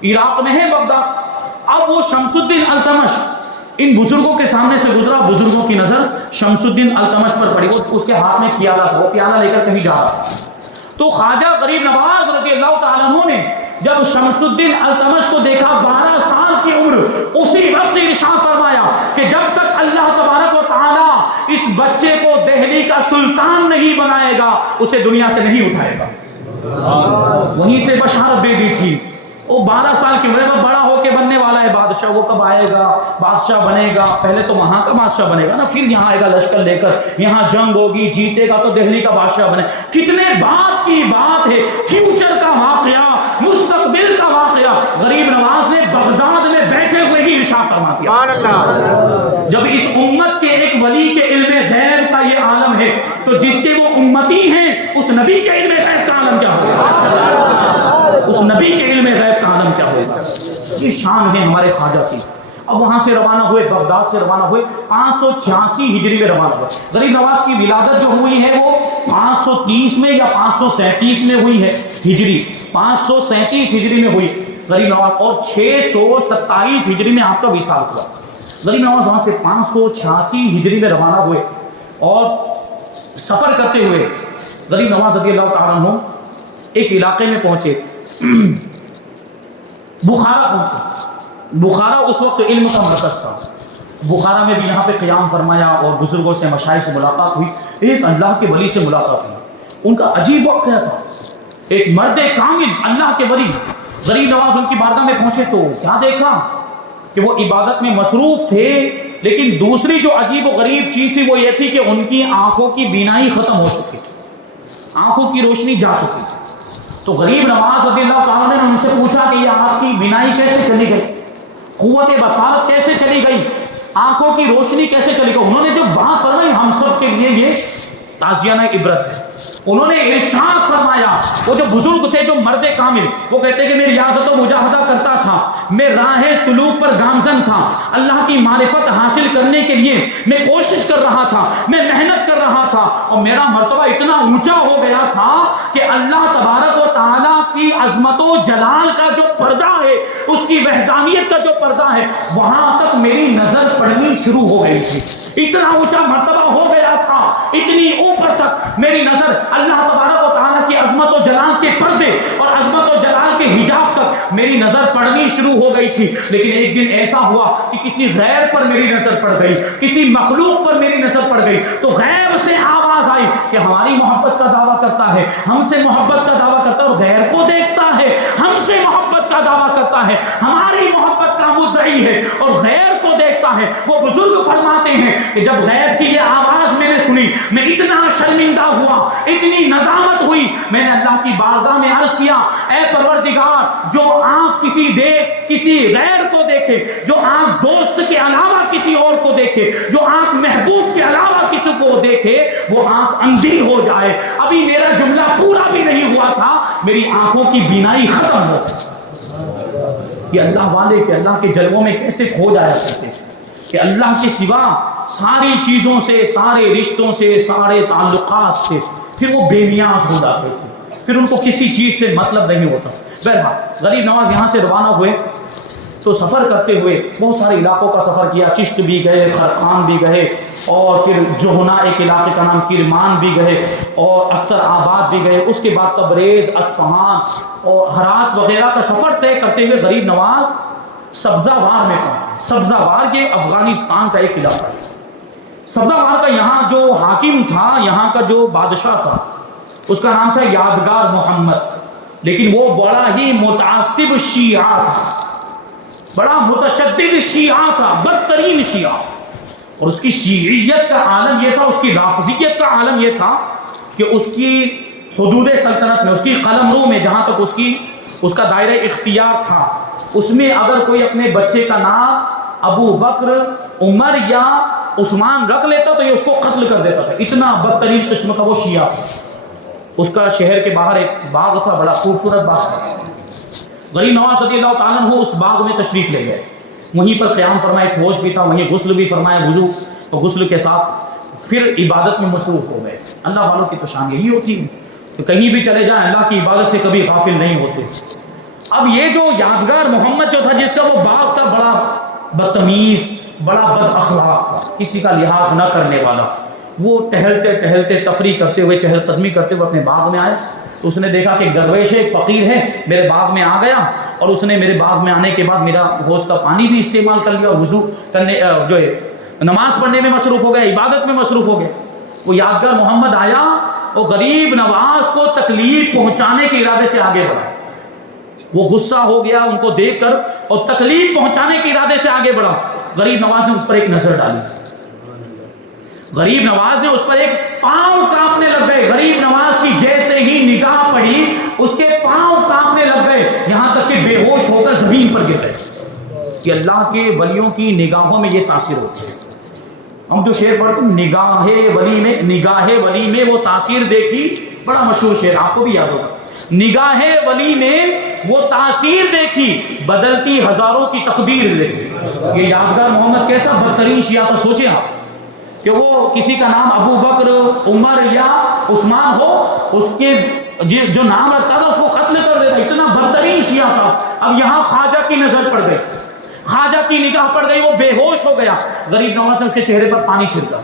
عراق میں ہے بغداد۔ اب وہ شمس الدین التمش ان بزرگوں کے سامنے سے گزرا، بزرگوں کی نظر شمس الدین التمش پر پڑی، اس کے ہاتھ میں پیالہ تھا، وہ پیالہ لے کر کہیں جا رہا تھا۔ تو خواجہ غریب نواز رضی اللہ تعالیٰ عنہ نے جب شمس الدین التمش کو دیکھا، 12 سال کی عمر، اسی وقت ارشاد فرمایا کہ جب تک اللہ تبارک و تعالیٰ اس بچے کو دہلی کا سلطان نہیں بنائے گا اسے دنیا سے نہیں اٹھائے گا۔ وہیں سے بشارت دے دی تھی، وہ 12 سال کی عمر میں بڑا ہو کے بننے والا ہے بادشاہ، وہ کب آئے گا، بادشاہ بنے گا، پہلے تو وہاں کا بادشاہ بنے گا نا، پھر یہاں آئے گا لشکر لے کر، یہاں جنگ ہوگی، جیتے گا تو دہلی کا بادشاہ بنے۔ کتنے بات کی بات ہے، فیوچر کا واقعہ، مستقبل کا واقعہ غریب نواز نے بغداد میں بیٹھے ہوئے ہی ارشاد فرما دیا۔ جب اس امت کے ایک ولی کے علم غیب کا یہ عالم ہے تو جس کے وہ امتی ہیں اس نبی کے علم غیب کا عالم کیا ہوگا، اس نبی کے علم غیب کا عالم کیا ہوگا۔ یہ شان ہے ہمارے خواجہ کی۔ اب وہاں سے روانہ ہوئے، بغداد سے روانہ ہوئے، 586 ہجری میں روانہ ہوئے۔ غریب نواز کی ولادت جو ہوئی ہے وہ 530 میں یا 537 میں ہوئی ہے ہجری، 537 ہجری میں ہوئی غریب نواز، اور 627 ہجری میں آپ کا وصال ہوا۔ غریب نواز وہاں سے 586 ہجری میں روانہ ہوئے اور سفر کرتے ہوئے غریب نواز رضی اللہ تعالیٰ عنہ ایک علاقے میں پہنچے، بخارا پہنچے۔ بخارا اس وقت علم کا مرکز تھا، بخارا میں بھی یہاں پہ قیام فرمایا اور بزرگوں سے، مشائخ سے ملاقات ہوئی۔ ایک اللہ کے ولی سے ملاقات ہوئی، ان کا عجیب واقعہ تھا، ایک مرد کامل اللہ کے ولی۔ غریب نواز ان کی بارگاہ میں پہنچے تو کیا دیکھا کہ وہ عبادت میں مصروف تھے، لیکن دوسری جو عجیب و غریب چیز تھی وہ یہ تھی کہ ان کی آنکھوں کی بینائی ختم ہو چکی تھی، آنکھوں کی روشنی جا چکی تھی۔ تو غریب نواز رضی اللہ تعالیٰ نے ان سے پوچھا کہ یہ آپ کی بینائی کیسے چلی گئی، قوت بصارت کیسے چلی گئی، آنکھوں کی روشنی کیسے چلی گئی؟ انہوں نے جو بات فرمائی ہم سب کے لیے یہ تعزیانہ عبرت ہے۔ انہوں نے ارشاد فرمایا، وہ جو بزرگ تھے جو مرد کامل، وہ کہتے کہ میں ریاضت و مجاہدہ کرتا تھا، میں راہ سلوک پر گامزن تھا، اللہ کی معرفت حاصل کرنے کے لیے میں کوشش کر رہا تھا، میں محنت کر رہا تھا، اور میرا مرتبہ اتنا اونچا ہو گیا تھا کہ اللہ تبارک و تعالیٰ کی عظمت و جلال کا جو پردہ ہے، اس کی وحدانیت کا جو پردہ ہے، وہاں تک میری نظر پڑنی شروع ہو گئی تھی۔ اتنا اونچا مرتبہ ہو گیا تھا، اتنی اوپر تک میری نظر اللہ تبارک و تعالیٰ کی عظمت و جلال کے پردے اور عظمت و جلال کے حجاب تک میری نظر پڑنی شروع ہو گئی تھی۔ لیکن ایک دن ایسا ہوا کہ کسی غیر پر میری نظر پڑ گئی، کسی مخلوق پر میری نظر پڑ گئی، تو غیب سے آواز آئی کہ ہماری محبت کا دعویٰ کرتا ہے، ہم سے محبت کا دعویٰ کرتا ہے، اور غیر کو دیکھتا ہے، ہم سے محبت کا دعویٰ کرتا ہے، ہماری محبت کا مدعی ہے اور غیر کو دیکھتا ہے۔ وہ بزرگ فرماتے ہیں کہ جب غیب کی یہ آواز میں نے سنی، میں اتنا شرمندہ ہوا، اتنی ندامت ہوئی، میں نے اللہ کی بارگاہ میں عرض کیا، اے پروردگار، جو آنکھ کسی غیر کو دیکھے، جو آنکھ دوست کے علاوہ کسی اور کو دیکھے، جو آنکھ محبوب کے علاوہ کسی کو دیکھے، وہ آنکھ اندھی ہو جائے۔ ابھی میرا جملہ پورا بھی نہیں ہوا تھا، میری آنکھوں کی بینائی ختم ہو گئی۔ یہ اللہ والے کہ اللہ کے جلووں میں کیسے کھو جایا کرتے کہ اللہ کے سوا ساری چیزوں سے، سارے رشتوں سے، سارے تعلقات سے پھر وہ بے نیاز ہو جاتے تھے، پھر ان کو کسی چیز سے مطلب نہیں ہوتا۔ بہرحال غریب نواز یہاں سے روانہ ہوئے تو سفر کرتے ہوئے بہت سارے علاقوں کا سفر کیا، چشت بھی گئے، خرقان بھی گئے، اور پھر جوہنا ایک علاقے کا نام کرمان بھی گئے، اور استر آباد بھی گئے، اس کے بعد تبریز، اصفہان اور ہرات وغیرہ کا سفر طے کرتے ہوئے غریب نواز سبزہ وار میں پہنچے۔ سبزہ وار یہ افغانستان کا ایک علاقہ ہے۔ سبزہ وار کا یہاں جو حاکم تھا، یہاں کا جو بادشاہ تھا، اس کا نام تھا یادگار محمد، لیکن وہ بڑا ہی متعصب شیعہ تھا، بڑا متشدد شیعہ تھا، بدترین شیعہ۔ اور اس کی شیعیت کا عالم یہ تھا، اس کی رافضیت کا عالم یہ تھا کہ اس کی حدود سلطنت میں، اس کی قلمرو میں، جہاں تک اس کا دائرہ اختیار تھا، اس میں اگر کوئی اپنے بچے کا نام ابو بکر، عمر یا عثمان رکھ لیتا تو یہ اس کو قتل کر دیتا تھا۔ اتنا بدترین قسم کا وہ شیعہ تھا۔ اس کا شہر کے باہر ایک باغ تھا، بڑا خوبصورت باغ تھا۔ غریب نواز رضی اللہ تعالیٰ عنہ اس باغ میں تشریف لے گئے، وہیں پر قیام فرمائے، ہوش بھی تھا، وہیں غسل بھی فرمایا، وضو اور غسل کے ساتھ پھر عبادت میں مصروف ہو گئے۔ اللہ والوں کی تو شان یہی ہوتی ہے کہ کہیں بھی چلے جائیں اللہ کی عبادت سے کبھی غافل نہیں ہوتے۔ اب یہ جو یادگار محمد جو تھا، جس کا وہ باغ تھا، بڑا بدتمیز، بڑا بد اخلاق تھا، کسی کا لحاظ نہ کرنے والا، وہ ٹہلتے ٹہلتے تفریح کرتے ہوئے، چہل قدمی کرتے ہوئے اپنے باغ میں آئے تو اس نے دیکھا کہ ایک درویش ہے، ایک فقیر ہے، میرے باغ میں آ گیا، اور اس نے میرے باغ میں آنے کے بعد میرا حوض کا پانی بھی استعمال کر لیا، وضو کرنے جو ہے نماز پڑھنے میں مصروف ہو گیا، عبادت میں مصروف ہو گیا۔ وہ یادگار محمد آیا اور غریب نواز کو تکلیف پہنچانے کے ارادے سے آگے بڑھا۔ وہ غصہ ہو گیا ان کو دیکھ کر اور تکلیف پہنچانے کے ارادے سے آگے بڑھا۔ غریب نواز نے اس پر ایک نظر ڈالی، غریب نواز نے اس پر ایک پاؤں کانپنے لگ گئے۔ غریب نواز کی جیسے ہی نگاہ پڑی، اس کے پاؤں کانپنے لگ گئے، یہاں تک کہ بے ہوش ہو کر زمین پر گر گئے۔ کہ اللہ کے ولیوں کی نگاہوں میں یہ تاثیر ہوتی ہے۔ ہم جو شعر پڑھتے ہیں، نگاہ ولی میں وہ تاثیر دیکھی، بڑا مشہور شعر، آپ کو بھی یاد ہوگا۔ نگاہ ولی میں وہ تاثیر دیکھی، بدلتی ہزاروں کی تقدیر دیکھی۔ یہ یادگار محمد کیسا بدترین شیعہ تھا، سوچیں آپ کہ وہ کسی کا نام ابو بکر، عمر یا عثمان ہو، اس کے جو نام رکھتا تھا اس کو قتل کر دیتا، اتنا بدترین شیعہ تھا۔ اب یہاں خواجہ کی نظر پڑ گئی، خواجہ کی نگاہ پڑ گئی، وہ بے ہوش ہو گیا۔ غریب نواز نے اس کے چہرے پر پانی چھڑکا،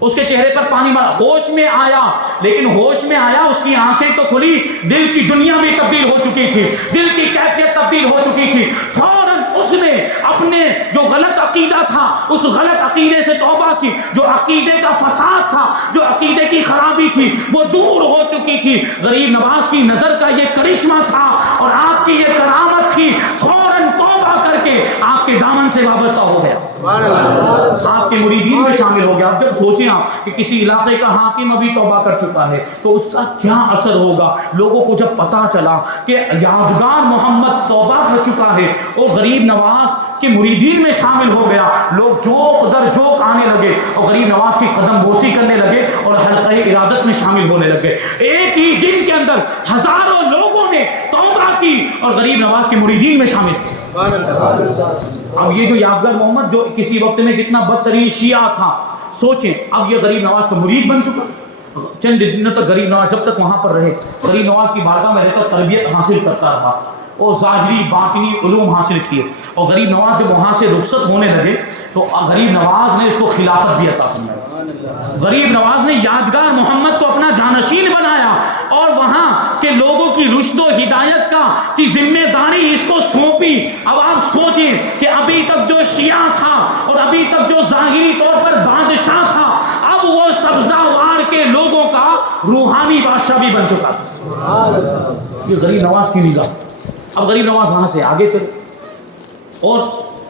اس کے چہرے پر پانی مارا، ہوش میں آیا، لیکن ہوش میں آیا، اس کی آنکھیں تو کھلی، دل کی دنیا میں تبدیل ہو چکی تھی، دل کی کیفیت تبدیل ہو چکی تھی۔ فوراً اس نے اپنے جو غلط عقیدہ تھا، اس غلط عقیدے سے توبہ کی، جو عقیدے کا فساد تھا، جو عقیدے کی خرابی تھی، وہ دور ہو چکی تھی۔ غریب نواز کی نظر کا یہ کرشمہ تھا اور آپ کی یہ کرامت تھی، فوراً توبہ کر کے آپ کے دامن سے وابستہ ہو گیا، آپ کے مریدین میں شامل ہو گیا۔ آپ جب سوچیں آپ کہ کسی علاقے کا حاکم ابھی توبہ کر چکا ہے تو اس کا کیا اثر ہوگا۔ لوگوں کو جب پتا چلا کہ یادگار محمد توبہ کر چکا ہے اور غریب نواز کے مریدین میں شامل ہو گیا، لوگ جوک در جوک آنے لگے، اور غریب نواز کی قدم بوسی کرنے لگے اور حلقہ ارادت میں شامل ہونے لگے. ایک ہی دن کے اندر ہزاروں لوگوں نے توبہ کی اور غریب نواز کے مریدین میں شامل ہوئے. اب یہ جو یادگار محمد جو کسی وقت میں کتنا بدترین شیعہ تھا، سوچیں اب یہ غریب نواز کا مرید بن چکا. چند دنوں تک غریب نواز جب تک وہاں پر رہے، غریب نواز کی بارگاہ میں رہتا تربیت حاصل کرتا رہا اور ظاہری باطنی علوم حاصل کیے. اور غریب نواز جب وہاں سے رخصت ہونے لگے تو غریب نواز نے اس کو خلافت بھی عطا فرمائی. غریب نواز نے یادگار محمد کو اپنا جانشین بنایا اور وہاں کے لوگوں کی رشد و ہدایت کی ذمہ داری اس کو سونپی. اب آپ سوچیں کہ ابھی تک جو شیعہ تھا اور ابھی تک جو ظاہری طور پر بادشاہ تھا، اب وہ سبزہ وار کے لوگوں کا روحانی بادشاہ بھی بن چکا تھا. یہ غریب نواز کی نگاہ. اب غریب نواز وہاں سے آگے چلے اور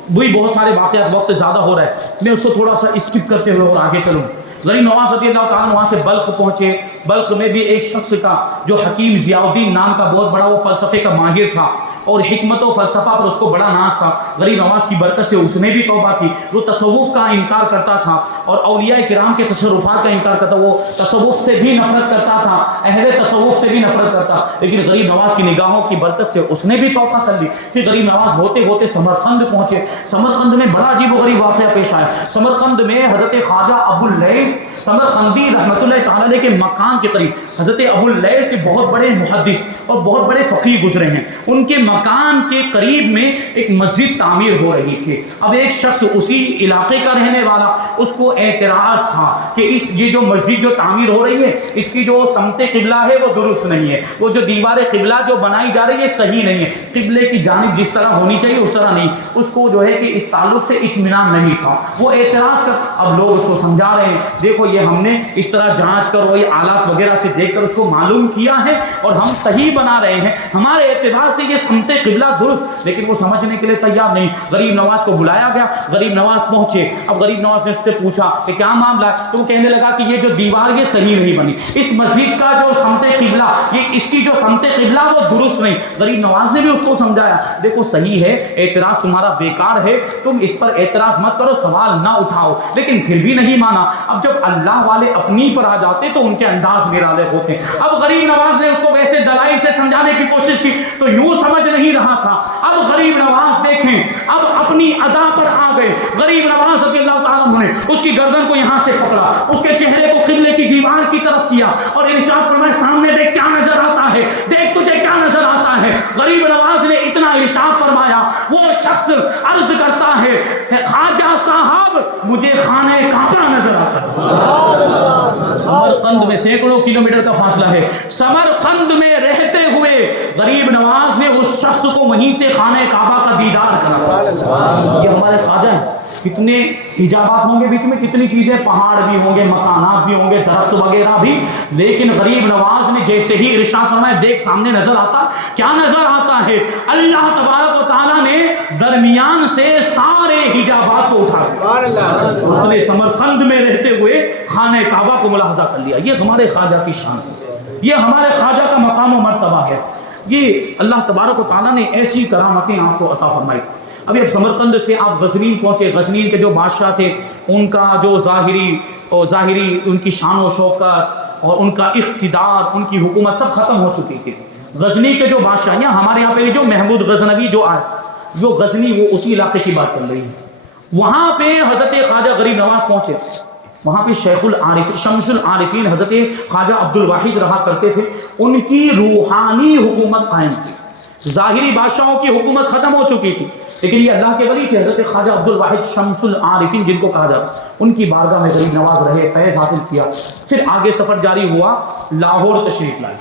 وہی بہت سارے واقعات، وقت زیادہ ہو رہا ہے، میں اس کو تھوڑا سا اسکپ کرتے ہوئے اور آگے چلوں. غریب نواز رضی اللہ تعالیٰ وہاں سے بلخ پہنچے. بلخ میں بھی ایک شخص کا جو حکیم ضیاء الدین نام کا بہت بڑا وہ فلسفے کا ماہر تھا اور حکمت و فلسفہ پر اس کو بڑا ناز تھا. غریب نواز کی برکت سے اس نے بھی توبہ کی. وہ تصوف کا انکار کرتا تھا اور اولیاء کرام کے تصرفات کا انکار کرتا. وہ تصوف سے بھی نفرت کرتا تھا، اہل تصوف سے بھی نفرت کرتا. لیکن غریب نواز کی نگاہوں کی برکت سے اس نے بھی توبہ کر لی. پھر غریب نواز ہوتے ہوتے سمرقند پہنچے. سمرقند میں بڑا عجیب و غریب واقعہ پیش آیا. سمرقند میں حضرت خواجہ ابو اللیث سمرقندی رحمۃ اللہ تعالیٰ علیہ کے مکان کے قریب، حضرت ابو اللیث بہت بڑے محدث اور بہت بڑے فقیہ گزرے ہیں، ان کے مکان کے قریب میں ایک مسجد تعمیر ہو رہی تھی. اب ایک شخص اسی علاقے کا رہنے والا، اس کو اعتراض تھا کہ یہ جو مسجد جو تعمیر ہو رہی ہے اس کی جو سمت قبلہ ہے وہ درست نہیں ہے، وہ جو دیوار قبلہ جو بنائی جا رہی ہے صحیح نہیں ہے، قبلے کی جانب جس طرح ہونی چاہیے اس طرح نہیں. اس کو جو ہے کہ اس تعلق سے اطمینان نہیں تھا، وہ اعتراض کر. اب لوگ اس کو سمجھا رہے ہیں، دیکھو یہ ہم نے اس طرح جانچ کر وہی آلات وغیرہ سے دیکھ کر اس کو معلوم کیا ہے اور ہم صحیح بنا رہے ہیں، ہمارے اعتبار سے یہ سمت قبلہ درست. لیکن وہ سمجھنے کے لیے تیار نہیں. غریب نواز کو بلایا گیا، غریب نواز پہنچے. اب غریب نواز نے اس سے پوچھا کہ کیا معاملہ ہے؟ تو وہ کہنے لگا کہ یہ جو دیوار یہ صحیح نہیں بنی، اس مسجد کا جو سمت قبلہ یہ اس کی جو سمت قبلہ وہ درست نہیں. غریب نواز نے بھی اس کو سمجھایا، دیکھو صحیح ہے، اعتراض تمہارا بیکار ہے، تم اس پر اعتراض مت کرو، سوال نہ اٹھاؤ. لیکن پھر بھی نہیں مانا. اب جب اللہ والے اپنی پر آ جاتے تو ان کے انداز نرالے ہوتے ہیں. اب غریب نواز نے اس کو ویسے دلائل سے سمجھانے کی کوشش کی تو یوں سمجھ نہیں رہا تھا. اب غریب نواز دیکھیں اب اپنی ادا پر آ گئے. غریب نواز رضی اللہ تعالیٰ نے اس کی گردن کو یہاں سے پکڑا، اس کے چہرے کو قبلے کی دیوار کی طرف کیا اور ارشاد فرمایا سامنے دیکھ کیا نظر آتا ہے، دیکھ تجھے کیا نظر آتا ہے. غریب نواز نے اتنا ارشاد فرمایا، وہ شخص عرض کرتا ہے خواجہ صاحب مجھے خانہ کعبہ نظر آتا ہے. سمرقند میں سینکڑوں کلومیٹر کا فاصلہ ہے. سمرقند میں رہتے ہوئے غریب نواز نے اس شخص کو وہیں سے خانہ کعبہ کا دیدار کرا. یہ ہمارے خواجہ ہیں. کتنے ایجابات ہوں گے بیچ میں، کتنی چیزیں، پہاڑ بھی ہوں گے، مکانات بھی ہوں گے، درخت وغیرہ بھی. لیکن غریب نواز نے جیسے ہی ارشاد فرمایا دیکھ سامنے نظر آتا، کیا نظر آتا ہے؟ اللہ تبارک و تعالیٰ نے درمیان سے سارے حجابات کو اٹھا دیا. اس نے سمرقند میں رہتے ہوئے خانہ کعبہ کو ملاحظہ کر لیا. یہ ہمارے خواجہ کی شان ہے، یہ ہمارے خواجہ کا مقام و مرتبہ ہے. یہ اللہ تبارک و تعالیٰ نے ایسی کرامتیں آپ کو عطا فرمائی. ابھی اب سمرقند سے آپ غزنین پہنچے. غزنین کے جو بادشاہ تھے ان کا جو ظاہری ان کی شان و شوکت اور ان کا اقتدار، ان کی حکومت سب ختم ہو چکی تھی. غزنی کے جو بادشاہ ہیں ہمارے یہاں پہ جو محمود غزنوی جو آئے، جو غزنی وہ اسی علاقے کی بات چل رہی ہے. وہاں پہ حضرت خواجہ غریب نواز پہنچے. وہاں پہ شیخ العارف شمس العارفین حضرت خواجہ عبد الواحد رہا کرتے تھے. ان کی روحانی حکومت قائم تھی. ظاہری بادشاہوں کی حکومت ختم ہو چکی تھی، لیکن یہ اللہ کے ولی تھے حضرت خواجہ عبد الواحد شمس العارفین جن کو کہا جاتا. ان کی بارگاہ میں غریب نواز رہے، فیض حاصل کیا. پھر آگے سفر جاری ہوا، لاہور تشریف لائے.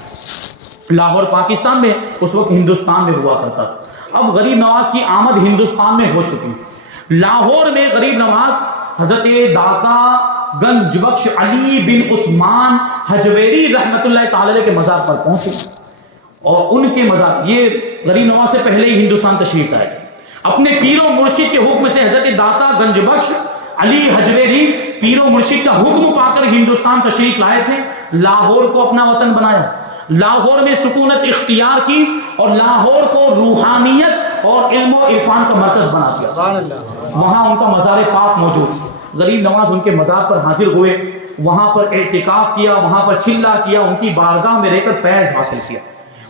لاہور پاکستان میں اس وقت ہندوستان میں ہوا کرتا تھا. اب غریب نواز کی آمد ہندوستان میں ہو چکی. لاہور میں غریب نواز حضرت داتا گنج بخش علی بن عثمان حجویری رحمۃ اللہ تعالی کے مزار پر پہنچے اور ان کے مزار، یہ غریب نواز سے پہلے ہی ہندوستان تشریف لائے تھے. اپنے پیر و مرشد کے حکم سے حضرت داتا گنج بخش علی حجویری پیر و مرشد کا حکم پا کر ہندوستان تشریف لائے تھے. لاہور کو اپنا وطن بنایا، لاہور میں سکونت اختیار کی اور لاہور کو روحانیت اور علم و عرفان کا مرکز بنا دیا. وہاں ان کا مزار پاک موجود. غریب نواز ان کے مزار پر حاضر ہوئے، وہاں پر اعتکاف کیا، وہاں پر چلہ کیا، ان کی بارگاہ میں رہ کر فیض حاصل کیا۔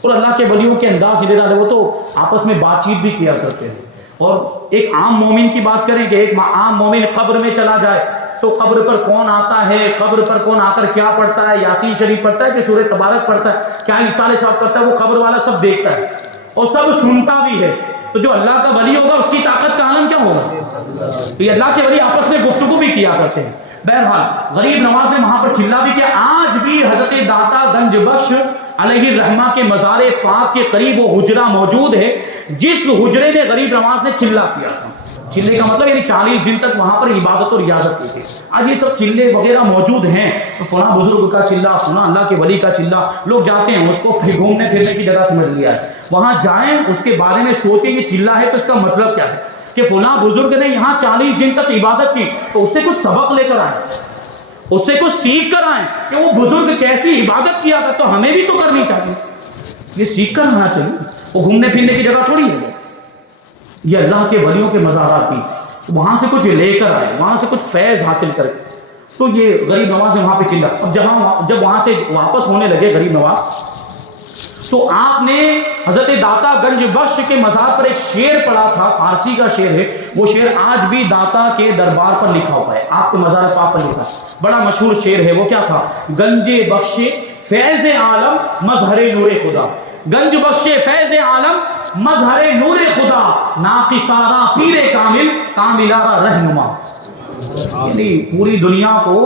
اور اللہ کے ولیوں کے انداز یہ ڈالے، وہ تو آپس میں بات چیت بھی کیا کرتے ہیں۔ اور ایک عام مومن کی بات کریں کہ ایک عام مومن قبر میں چلا جائے تو قبر پر کون آتا ہے، قبر پر کون آ کر کیا پڑھتا ہے، یاسین شریف پڑھتا ہے کہ سورہ تبارک پڑھتا ہے، کیا رسالہ صاحب کرتا ہے، وہ قبر والا سب دیکھتا ہے اور سب سنتا بھی ہے۔ تو جو اللہ کا ولی ہوگا اس کی طاقت کا عالم کیا ہوگا؟ تو یہ اللہ کے ولی آپس میں گفتگو بھی کیا کرتے ہیں۔ بہرحال غریب نواز نے وہاں پر چلہ بھی کیا۔ آج بھی حضرت داتا گنج بخش علیہ الرحمہ کے مزار پاک کے قریب وہ حجرہ موجود ہے جس حجرے میں غریب نواز نے چلہ کیا تھا۔ چلے کا مطلب یعنی 40 دن تک وہاں پر عبادت اور ریاضت کی تھی۔ آج یہ سب چلے وغیرہ موجود ہیں، تو فلاں بزرگ کا چلہ، فلاں اللہ کے ولی کا چلہ، لوگ جاتے ہیں اس کو پھر گھومنے پھرنے کی جگہ سمجھ لیا ہے۔ وہاں جائیں، اس کے بارے میں سوچیں یہ چلہ ہے تو اس کا مطلب کیا ہے، کہ فلاں بزرگ نے یہاں 40 دن تک عبادت کی، تو اس سے کچھ سبق لے کر آئیں، اس سے کچھ سیکھ کر آئیں کہ وہ بزرگ کیسی عبادت کیا تھا، تو ہمیں بھی تو کرنی چاہیے۔ یہ سیکھ کر آنا چاہیے، وہ گھومنے پھرنے کی جگہ تھوڑی ہے، یہ اللہ کے ولیوں کے مزارات کی، وہاں سے کچھ لے کر آئے، وہاں سے کچھ فیض حاصل کرے۔ تو یہ غریب نواز نے وہاں پہ چلا۔ اب جب وہاں سے واپس ہونے لگے غریب نواز، تو آپ نے حضرت داتا گنج بخش کے مزار پر ایک شعر پڑھا تھا، فارسی کا شعر ہے، وہ شعر آج بھی داتا کے دربار پر لکھا ہوا ہے، آپ کے مزار پاک پر لکھا ہے، بڑا مشہور شعر ہے۔ وہ کیا تھا؟ گنج بخش فیض عالم مظہر نور خدا، گنج بخش فیض عالم مظہر نور خدا، ناقصارا پیر کامل کاملارا رہنما۔ یعنی پوری دنیا کو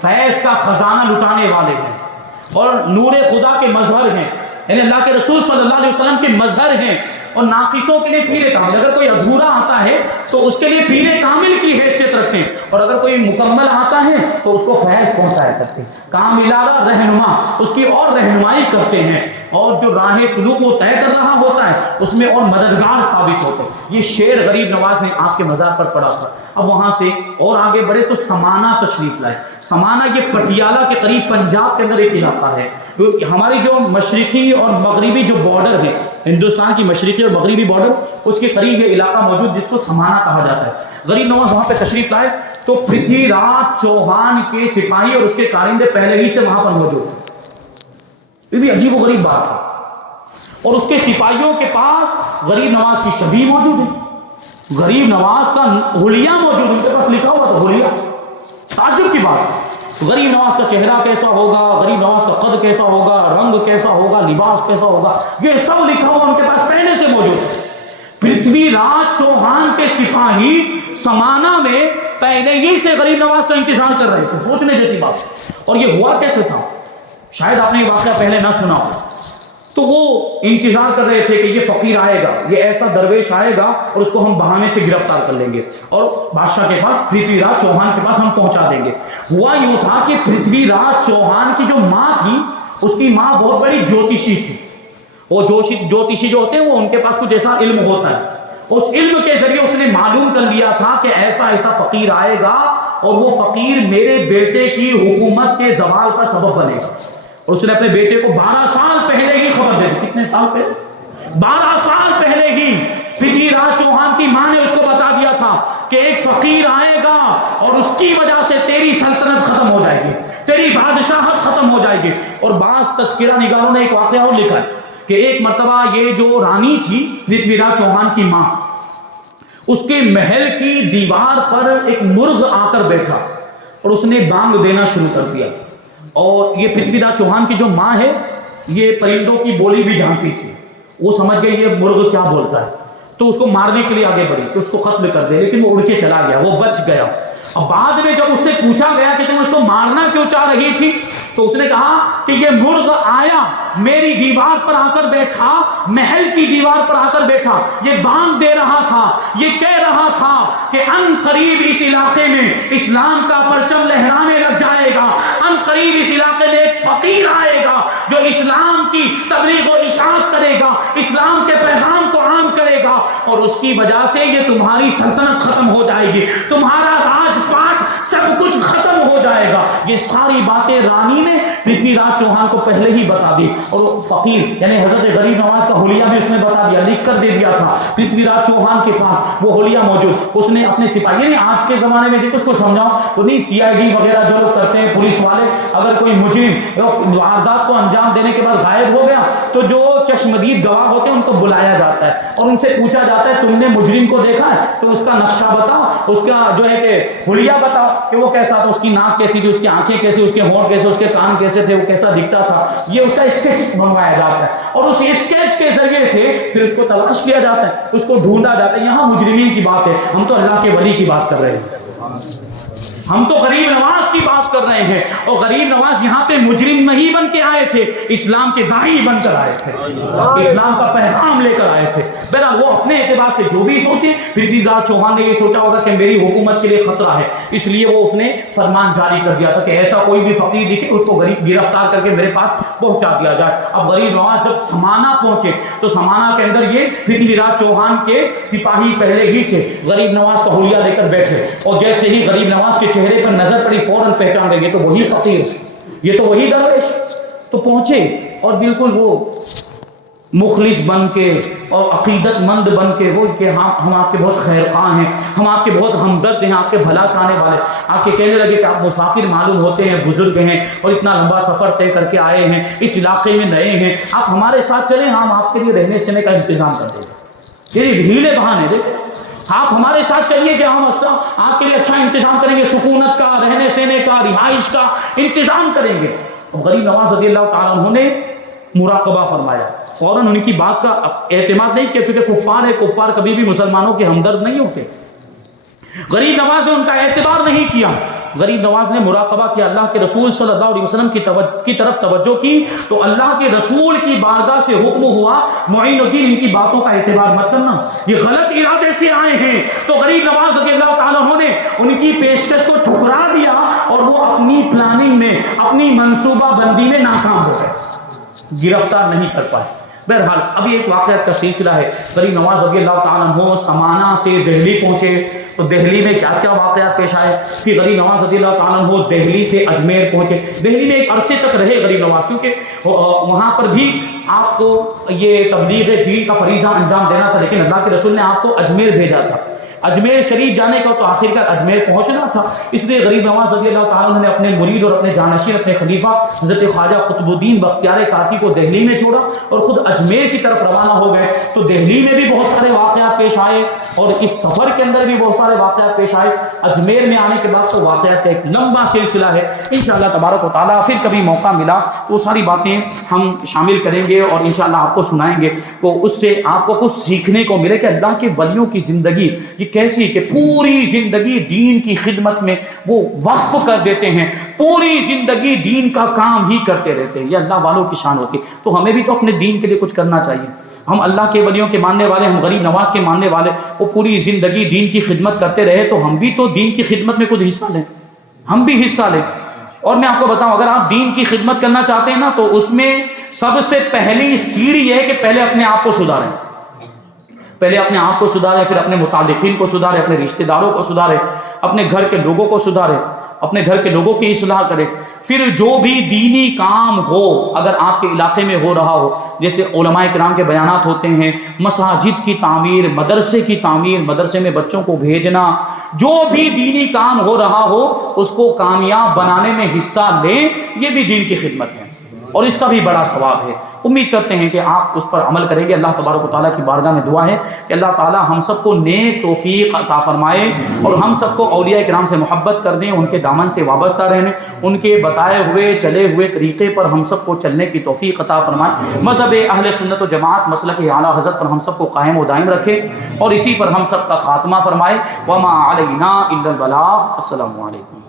فیض کا خزانہ لٹانے والے ہیں اور نور خدا کے مظہر ہیں، یعنی اللہ کے رسول صلی اللہ علیہ وسلم کے مظہر ہیں، اور ناقصوں کے لیے پیر کامل، اگر کوئی ادھورا آتا ہے تو اس کے لیے پیر کامل کی حیثیت رکھتے ہیں، اور اگر کوئی مکمل آتا ہے تو اس کو فیض پہنچایا کرتے ہیں، کاملارا رہنما، اس کی اور رہنمائی کرتے ہیں، اور جو راہ سلوک وہ طے کر رہا ہوتا ہے اس میں اور مددگار ثابت ہوتے ہیں۔ یہ شعر غریب نواز نے آپ کے مزار پر پڑھا تھا۔ اب وہاں سے اور آگے بڑھے تو سمانہ تشریف لائے۔ سمانہ یہ پٹیالہ کے قریب پنجاب کے اندر ایک علاقہ ہے، ہماری جو مشرقی اور مغربی جو بارڈر ہے، ہندوستان کی مشرقی اور مغربی بارڈر، اس کے قریب یہ علاقہ موجود جس کو سمانہ کہا جاتا ہے۔ غریب نواز وہاں پہ تشریف لائے تو پرتھوی راج چوہان کے سپاہی اور اس کے کارندے پہلے ہی سے وہاں پر موجود ہیں۔ یہ بھی عجیب و غریب بات ہے، اور اس کے سپاہیوں کے پاس غریب نواز کی شبیہ موجود ہے، غریب نواز کا حلیہ موجود، ان کے پاس لکھا ہوا تو حلیہ۔ تعجب کی بات ہے، غریب نواز کا چہرہ کیسا ہوگا، غریب نواز کا قد کیسا ہوگا، رنگ کیسا ہوگا، لباس کیسا ہوگا، یہ سب لکھا ہوا ان کے پاس پہلے سے موجود ہے۔ پرتھوی راج چوہان کے سپاہی سمانہ میں پہلے ہی سے غریب نواز کا انتظار کر رہے تھے، سوچنے جیسی بات۔ اور یہ ہوا کیسے تھا؟ شاید آپ نے یہ واقعہ پہلے نہ سنا ہو۔ تو وہ انتظار کر رہے تھے کہ یہ فقیر آئے گا، یہ ایسا درویش آئے گا اور اس کو ہم بہانے سے گرفتار کر لیں گے اور بادشاہ کے پاس، پرتھوی راج چوہان کے پاس ہم پہنچا دیں گے۔ ہوا یوں تھا کہ پرتھوی راج چوہان کی جو ماں تھی، اس کی ماں بہت بڑی جوتشی تھی۔ وہ جوتشی جو ہوتے ہیں وہ ان کے پاس کچھ ایسا علم ہوتا ہے، اس علم کے ذریعے اس نے معلوم کر لیا تھا کہ ایسا ایسا فقیر آئے گا اور وہ فقیر میرے بیٹے کی حکومت کے زوال کا سبب بنے گا۔ اور اس نے اپنے بیٹے کو 12 سال پہلے ہی خبر دے دی۔ کتنے سال پہلے؟ 12 سال پہلے ہی پرتھوی راج چوہان کی ماں نے اس کو بتا دیا تھا کہ ایک فقیر آئے گا اور اس کی وجہ سے تیری سلطنت ختم ہو جائے گی، تیری بادشاہت ختم ہو جائے گی۔ اور بعض تذکرہ نگاروں نے ایک واقعہ اور لکھا ہے کہ ایک مرتبہ یہ جو رانی تھی پرتھوی راج چوہان کی ماں، اس کے محل کی دیوار پر ایک مرغ آ کر بیٹھا اور اس نے بانگ دینا شروع کر دیا۔ اور یہ پرتھوی راج چوہان کی جو ماں ہے یہ پرندوں کی بولی بھی جانتی تھی، وہ سمجھ گئی یہ مرغ کیا بولتا ہے، تو اس کو مارنے کے لیے آگے بڑھی کہ اس کو قتل کر دے، لیکن وہ اڑ کے چلا گیا، وہ بچ گیا۔ اب بعد میں جب اس سے پوچھا گیا کہ تم اس کو مارنا کیوں چاہ رہی تھی، تو اس نے کہا کہ یہ مرغ آیا میری دیوار پر آ کر بیٹھا، محل کی دیوار پر آ کر بیٹھا، یہ بانگ دے رہا تھا، یہ کہہ رہا تھا کہ ان قریب اس علاقے میں اسلام کا پرچم لہرانے لگ جائے گا، ان قریب اس علاقے میں ایک فقیر آئے گا جو اسلام کی تبلیغ و اشاعت کرے گا، اسلام کے پیغام کو عام کرے گا، اور اس کی وجہ سے یہ تمہاری سلطنت ختم ہو جائے گی، تمہارا راج پاٹ سب کچھ ختم ہو جائے گا۔ یہ ساری باتیں رانی نے پرتھوی راج چوہان کو پہلے ہی بتا دی، اور فقیر یعنی حضرت غریب نواز کا حلیہ بھی اس نے بتا دیا، لکھ کر دے دیا تھا پرتھوی راج چوہان کے پاس وہ حلیہ موجود۔ اس نے اپنے سپاہی یعنی آج کے زمانے میں دیکھو اس کو سمجھاؤ تو نہیں، سی آئی ڈی وغیرہ جو لوگ کرتے ہیں پولیس والے، اگر کوئی مجرم واردات کو انجام دینے کے بعد غائب ہو گیا تو جو چشمدید گواہ ہوتے ہیں ان کو بلایا جاتا ہے اور ان سے پوچھا جاتا ہے تم نے مجرم کو دیکھا ہے تو اس کا نقشہ بتاؤ، اس کا جو ہے کہ حلیہ بتاؤ کہ وہ کیسا تھا، اس کی ناک کیسی تھی، اس کی آنکھیں کیسی، اس کے ہونٹ کیسے، اس کے کان کیسے تھے، وہ کیسا دکھتا تھا، یہ اس کا اسکیچ بنوایا جاتا ہے اور اس اسکیچ کے ذریعے سے پھر اس کو تلاش کیا جاتا ہے، اس کو ڈھونڈا جاتا ہے۔ یہاں مجرمین کی بات ہے، ہم تو اللہ کے ولی کی بات کر رہے ہیں، ہم تو غریب نواز کی بات کر رہے ہیں، اور غریب نواز یہاں پہ مجرم نہیں بن کے آئے تھے، اسلام کے داعی بن کر آئے تھے، اسلام کا پیغام لے کر آئے تھے۔ بہرحال وہ اپنے اعتبار سے جو بھی سوچے، پرتھوی راج چوہان نے یہ سوچا ہوگا کہ میری حکومت کے لیے خطرہ ہے، اس لیے وہ اس نے فرمان جاری کر دیا تھا کہ ایسا کوئی بھی فقیر دکھے اس کو گرفتار کر کے میرے پاس پہنچا دیا جائے۔ اب غریب نواز جب سمانا پہنچے تو سمانا کے اندر یہ پرتھوی راج چوہان کے سپاہی پہلے ہی سے غریب نواز کا حلیہ لے کر بیٹھے، اور جیسے ہی غریب نواز کے چہرے پر نظر پڑی فوراً پہچان گئے یہ تو وہی فقیر، یہ تو وہی درویش، تو پہنچے اور بالکل وہ مخلص بن کے اور عقیدت مند بن کے وہ کہ ہم آپ کے بہت خیر خواہ ہیں، ہم آپ کے بہت ہمدرد ہیں، آپ کے بھلا چاہنے والے، آپ کے کہنے لگے کہ آپ مسافر معلوم ہوتے ہیں، بزرگ ہیں اور اتنا لمبا سفر طے کر کے آئے ہیں، اس علاقے میں نئے ہیں، آپ ہمارے ساتھ چلیں، ہم آپ کے لیے رہنے سہنے کا انتظام کر دیں گے۔ یہ ہیلے بہانے دے، آپ ہمارے ساتھ چلیے کہ ہم آپ کے لیے اچھا انتظام کریں گے، سکونت کا، رہنے سہنے کا، رہائش کا انتظام کریں گے۔ اب غریب نواز رضی اللہ تعالیٰ عنہ نے مراقبہ فرمایا، فوراً ان کی بات کا اعتماد نہیں کیا، کیونکہ کفار ہے، کفار کبھی بھی مسلمانوں کے ہمدرد نہیں ہوتے۔ غریب نواز نے ان کا اعتبار نہیں کیا، غریب نواز نے مراقبہ کیا، اللہ کے رسول صلی اللہ علیہ وسلم کی طرف توجہ کی تو اللہ کے رسول کی بارگاہ سے حکم ہوا معین الدین ان کی باتوں کا اعتبار مت کرنا، یہ غلط ارادے سے آئے ہیں۔ تو غریب نواز رضی اللہ تعالیٰ عنہ نے ان کی پیشکش کو ٹھکرا دیا اور وہ اپنی پلاننگ میں، اپنی منصوبہ بندی میں ناکام ہو گئے، گرفتار نہیں کر پائے۔ بہرحال ابھی ایک واقعات کا سلسلہ ہے، غریب نواز رضی اللہ تعالیٰ عنہ سمانا سے دہلی پہنچے تو دہلی میں کیا کیا واقعات پیش آئے۔ پھر غریب نواز رضی اللہ تعالیٰ عنہ دہلی سے اجمیر پہنچے، دہلی میں ایک عرصے تک رہے غریب نواز، کیونکہ وہاں پر بھی آپ کو یہ تبلیغ دین کا فریضہ انجام دینا تھا، لیکن اللہ کے رسول نے آپ کو اجمیر بھیجا تھا، اجمیر شریف جانے کا تو آخرکار اجمیر پہنچنا تھا، اس لیے غریب نواز رضی اللہ تعالیٰ عنہ نے اپنے مرید اور اپنے جانشین، اپنے خلیفہ حضرت خواجہ قطب الدین بختیار کاکی کو دہلی میں چھوڑا اور خود اجمیر کی طرف روانہ ہو گئے۔ تو دہلی میں بھی بہت سارے واقعات پیش آئے اور اس سفر کے اندر بھی بہت سارے واقعات پیش آئے۔ اجمیر میں آنے کے بعد تو واقعات کا ایک لمبا سلسلہ ہے، انشاءاللہ تبارک و تعالیٰ پھر کبھی موقع ملا تو وہ ساری باتیں ہم شامل کریں گے اور انشاءاللہ آپ کو سنائیں گے، تو اس سے آپ کو کچھ سیکھنے کو ملے کہ اللہ کے ولیوں کی زندگی یہ کیسی کہ پوری زندگی دین کی خدمت میں وہ وقف کر دیتے ہیں، پوری زندگی دین کا کام ہی کرتے رہتے ہیں، یہ اللہ والوں کی شان ہوتی ہے۔ تو ہمیں بھی تو اپنے دین کے لیے کچھ کرنا چاہیے، ہم اللہ کے ولیوں کے ماننے والے، ہم غریب نواز کے ماننے والے، وہ پوری زندگی دین کی خدمت کرتے رہے تو ہم بھی تو دین کی خدمت میں کچھ حصہ لیں، ہم بھی حصہ لیں۔ اور میں آپ کو بتاؤں اگر آپ دین کی خدمت کرنا چاہتے ہیں نا تو اس میں سب سے پہلی سیڑھی یہ ہے کہ پہلے اپنے آپ کو سدھاریں، پہلے اپنے آپ کو سدھاریں، پھر اپنے متعلقین کو سدھاریں، اپنے رشتہ داروں کو سدھاریں، اپنے گھر کے لوگوں کو سدھاریں، اپنے گھر کے لوگوں کی اصلاح کریں۔ پھر جو بھی دینی کام ہو اگر آپ کے علاقے میں ہو رہا ہو، جیسے علماء کرام کے بیانات ہوتے ہیں، مساجد کی تعمیر، مدرسے کی تعمیر، مدرسے میں بچوں کو بھیجنا، جو بھی دینی کام ہو رہا ہو اس کو کامیاب بنانے میں حصہ لیں، یہ بھی دین کی خدمت ہے اور اس کا بھی بڑا ثواب ہے۔ امید کرتے ہیں کہ آپ اس پر عمل کریں گے۔ اللہ تبارک و تعالیٰ کی بارگاہ میں دعا ہے کہ اللہ تعالیٰ ہم سب کو نیک توفیق عطا فرمائے اور ہم سب کو اولیاء کرام سے محبت کرنے، ان کے دامن سے وابستہ رہنے، ان کے بتائے ہوئے چلے ہوئے طریقے پر ہم سب کو چلنے کی توفیق عطا فرمائے۔ مذہب اہل سنت و جماعت مسلک اعلیٰ حضرت پر ہم سب کو قائم و دائم رکھے اور اسی پر ہم سب کا خاتمہ فرمائے۔ وما علینا الا البلاغ۔ السلام علیکم۔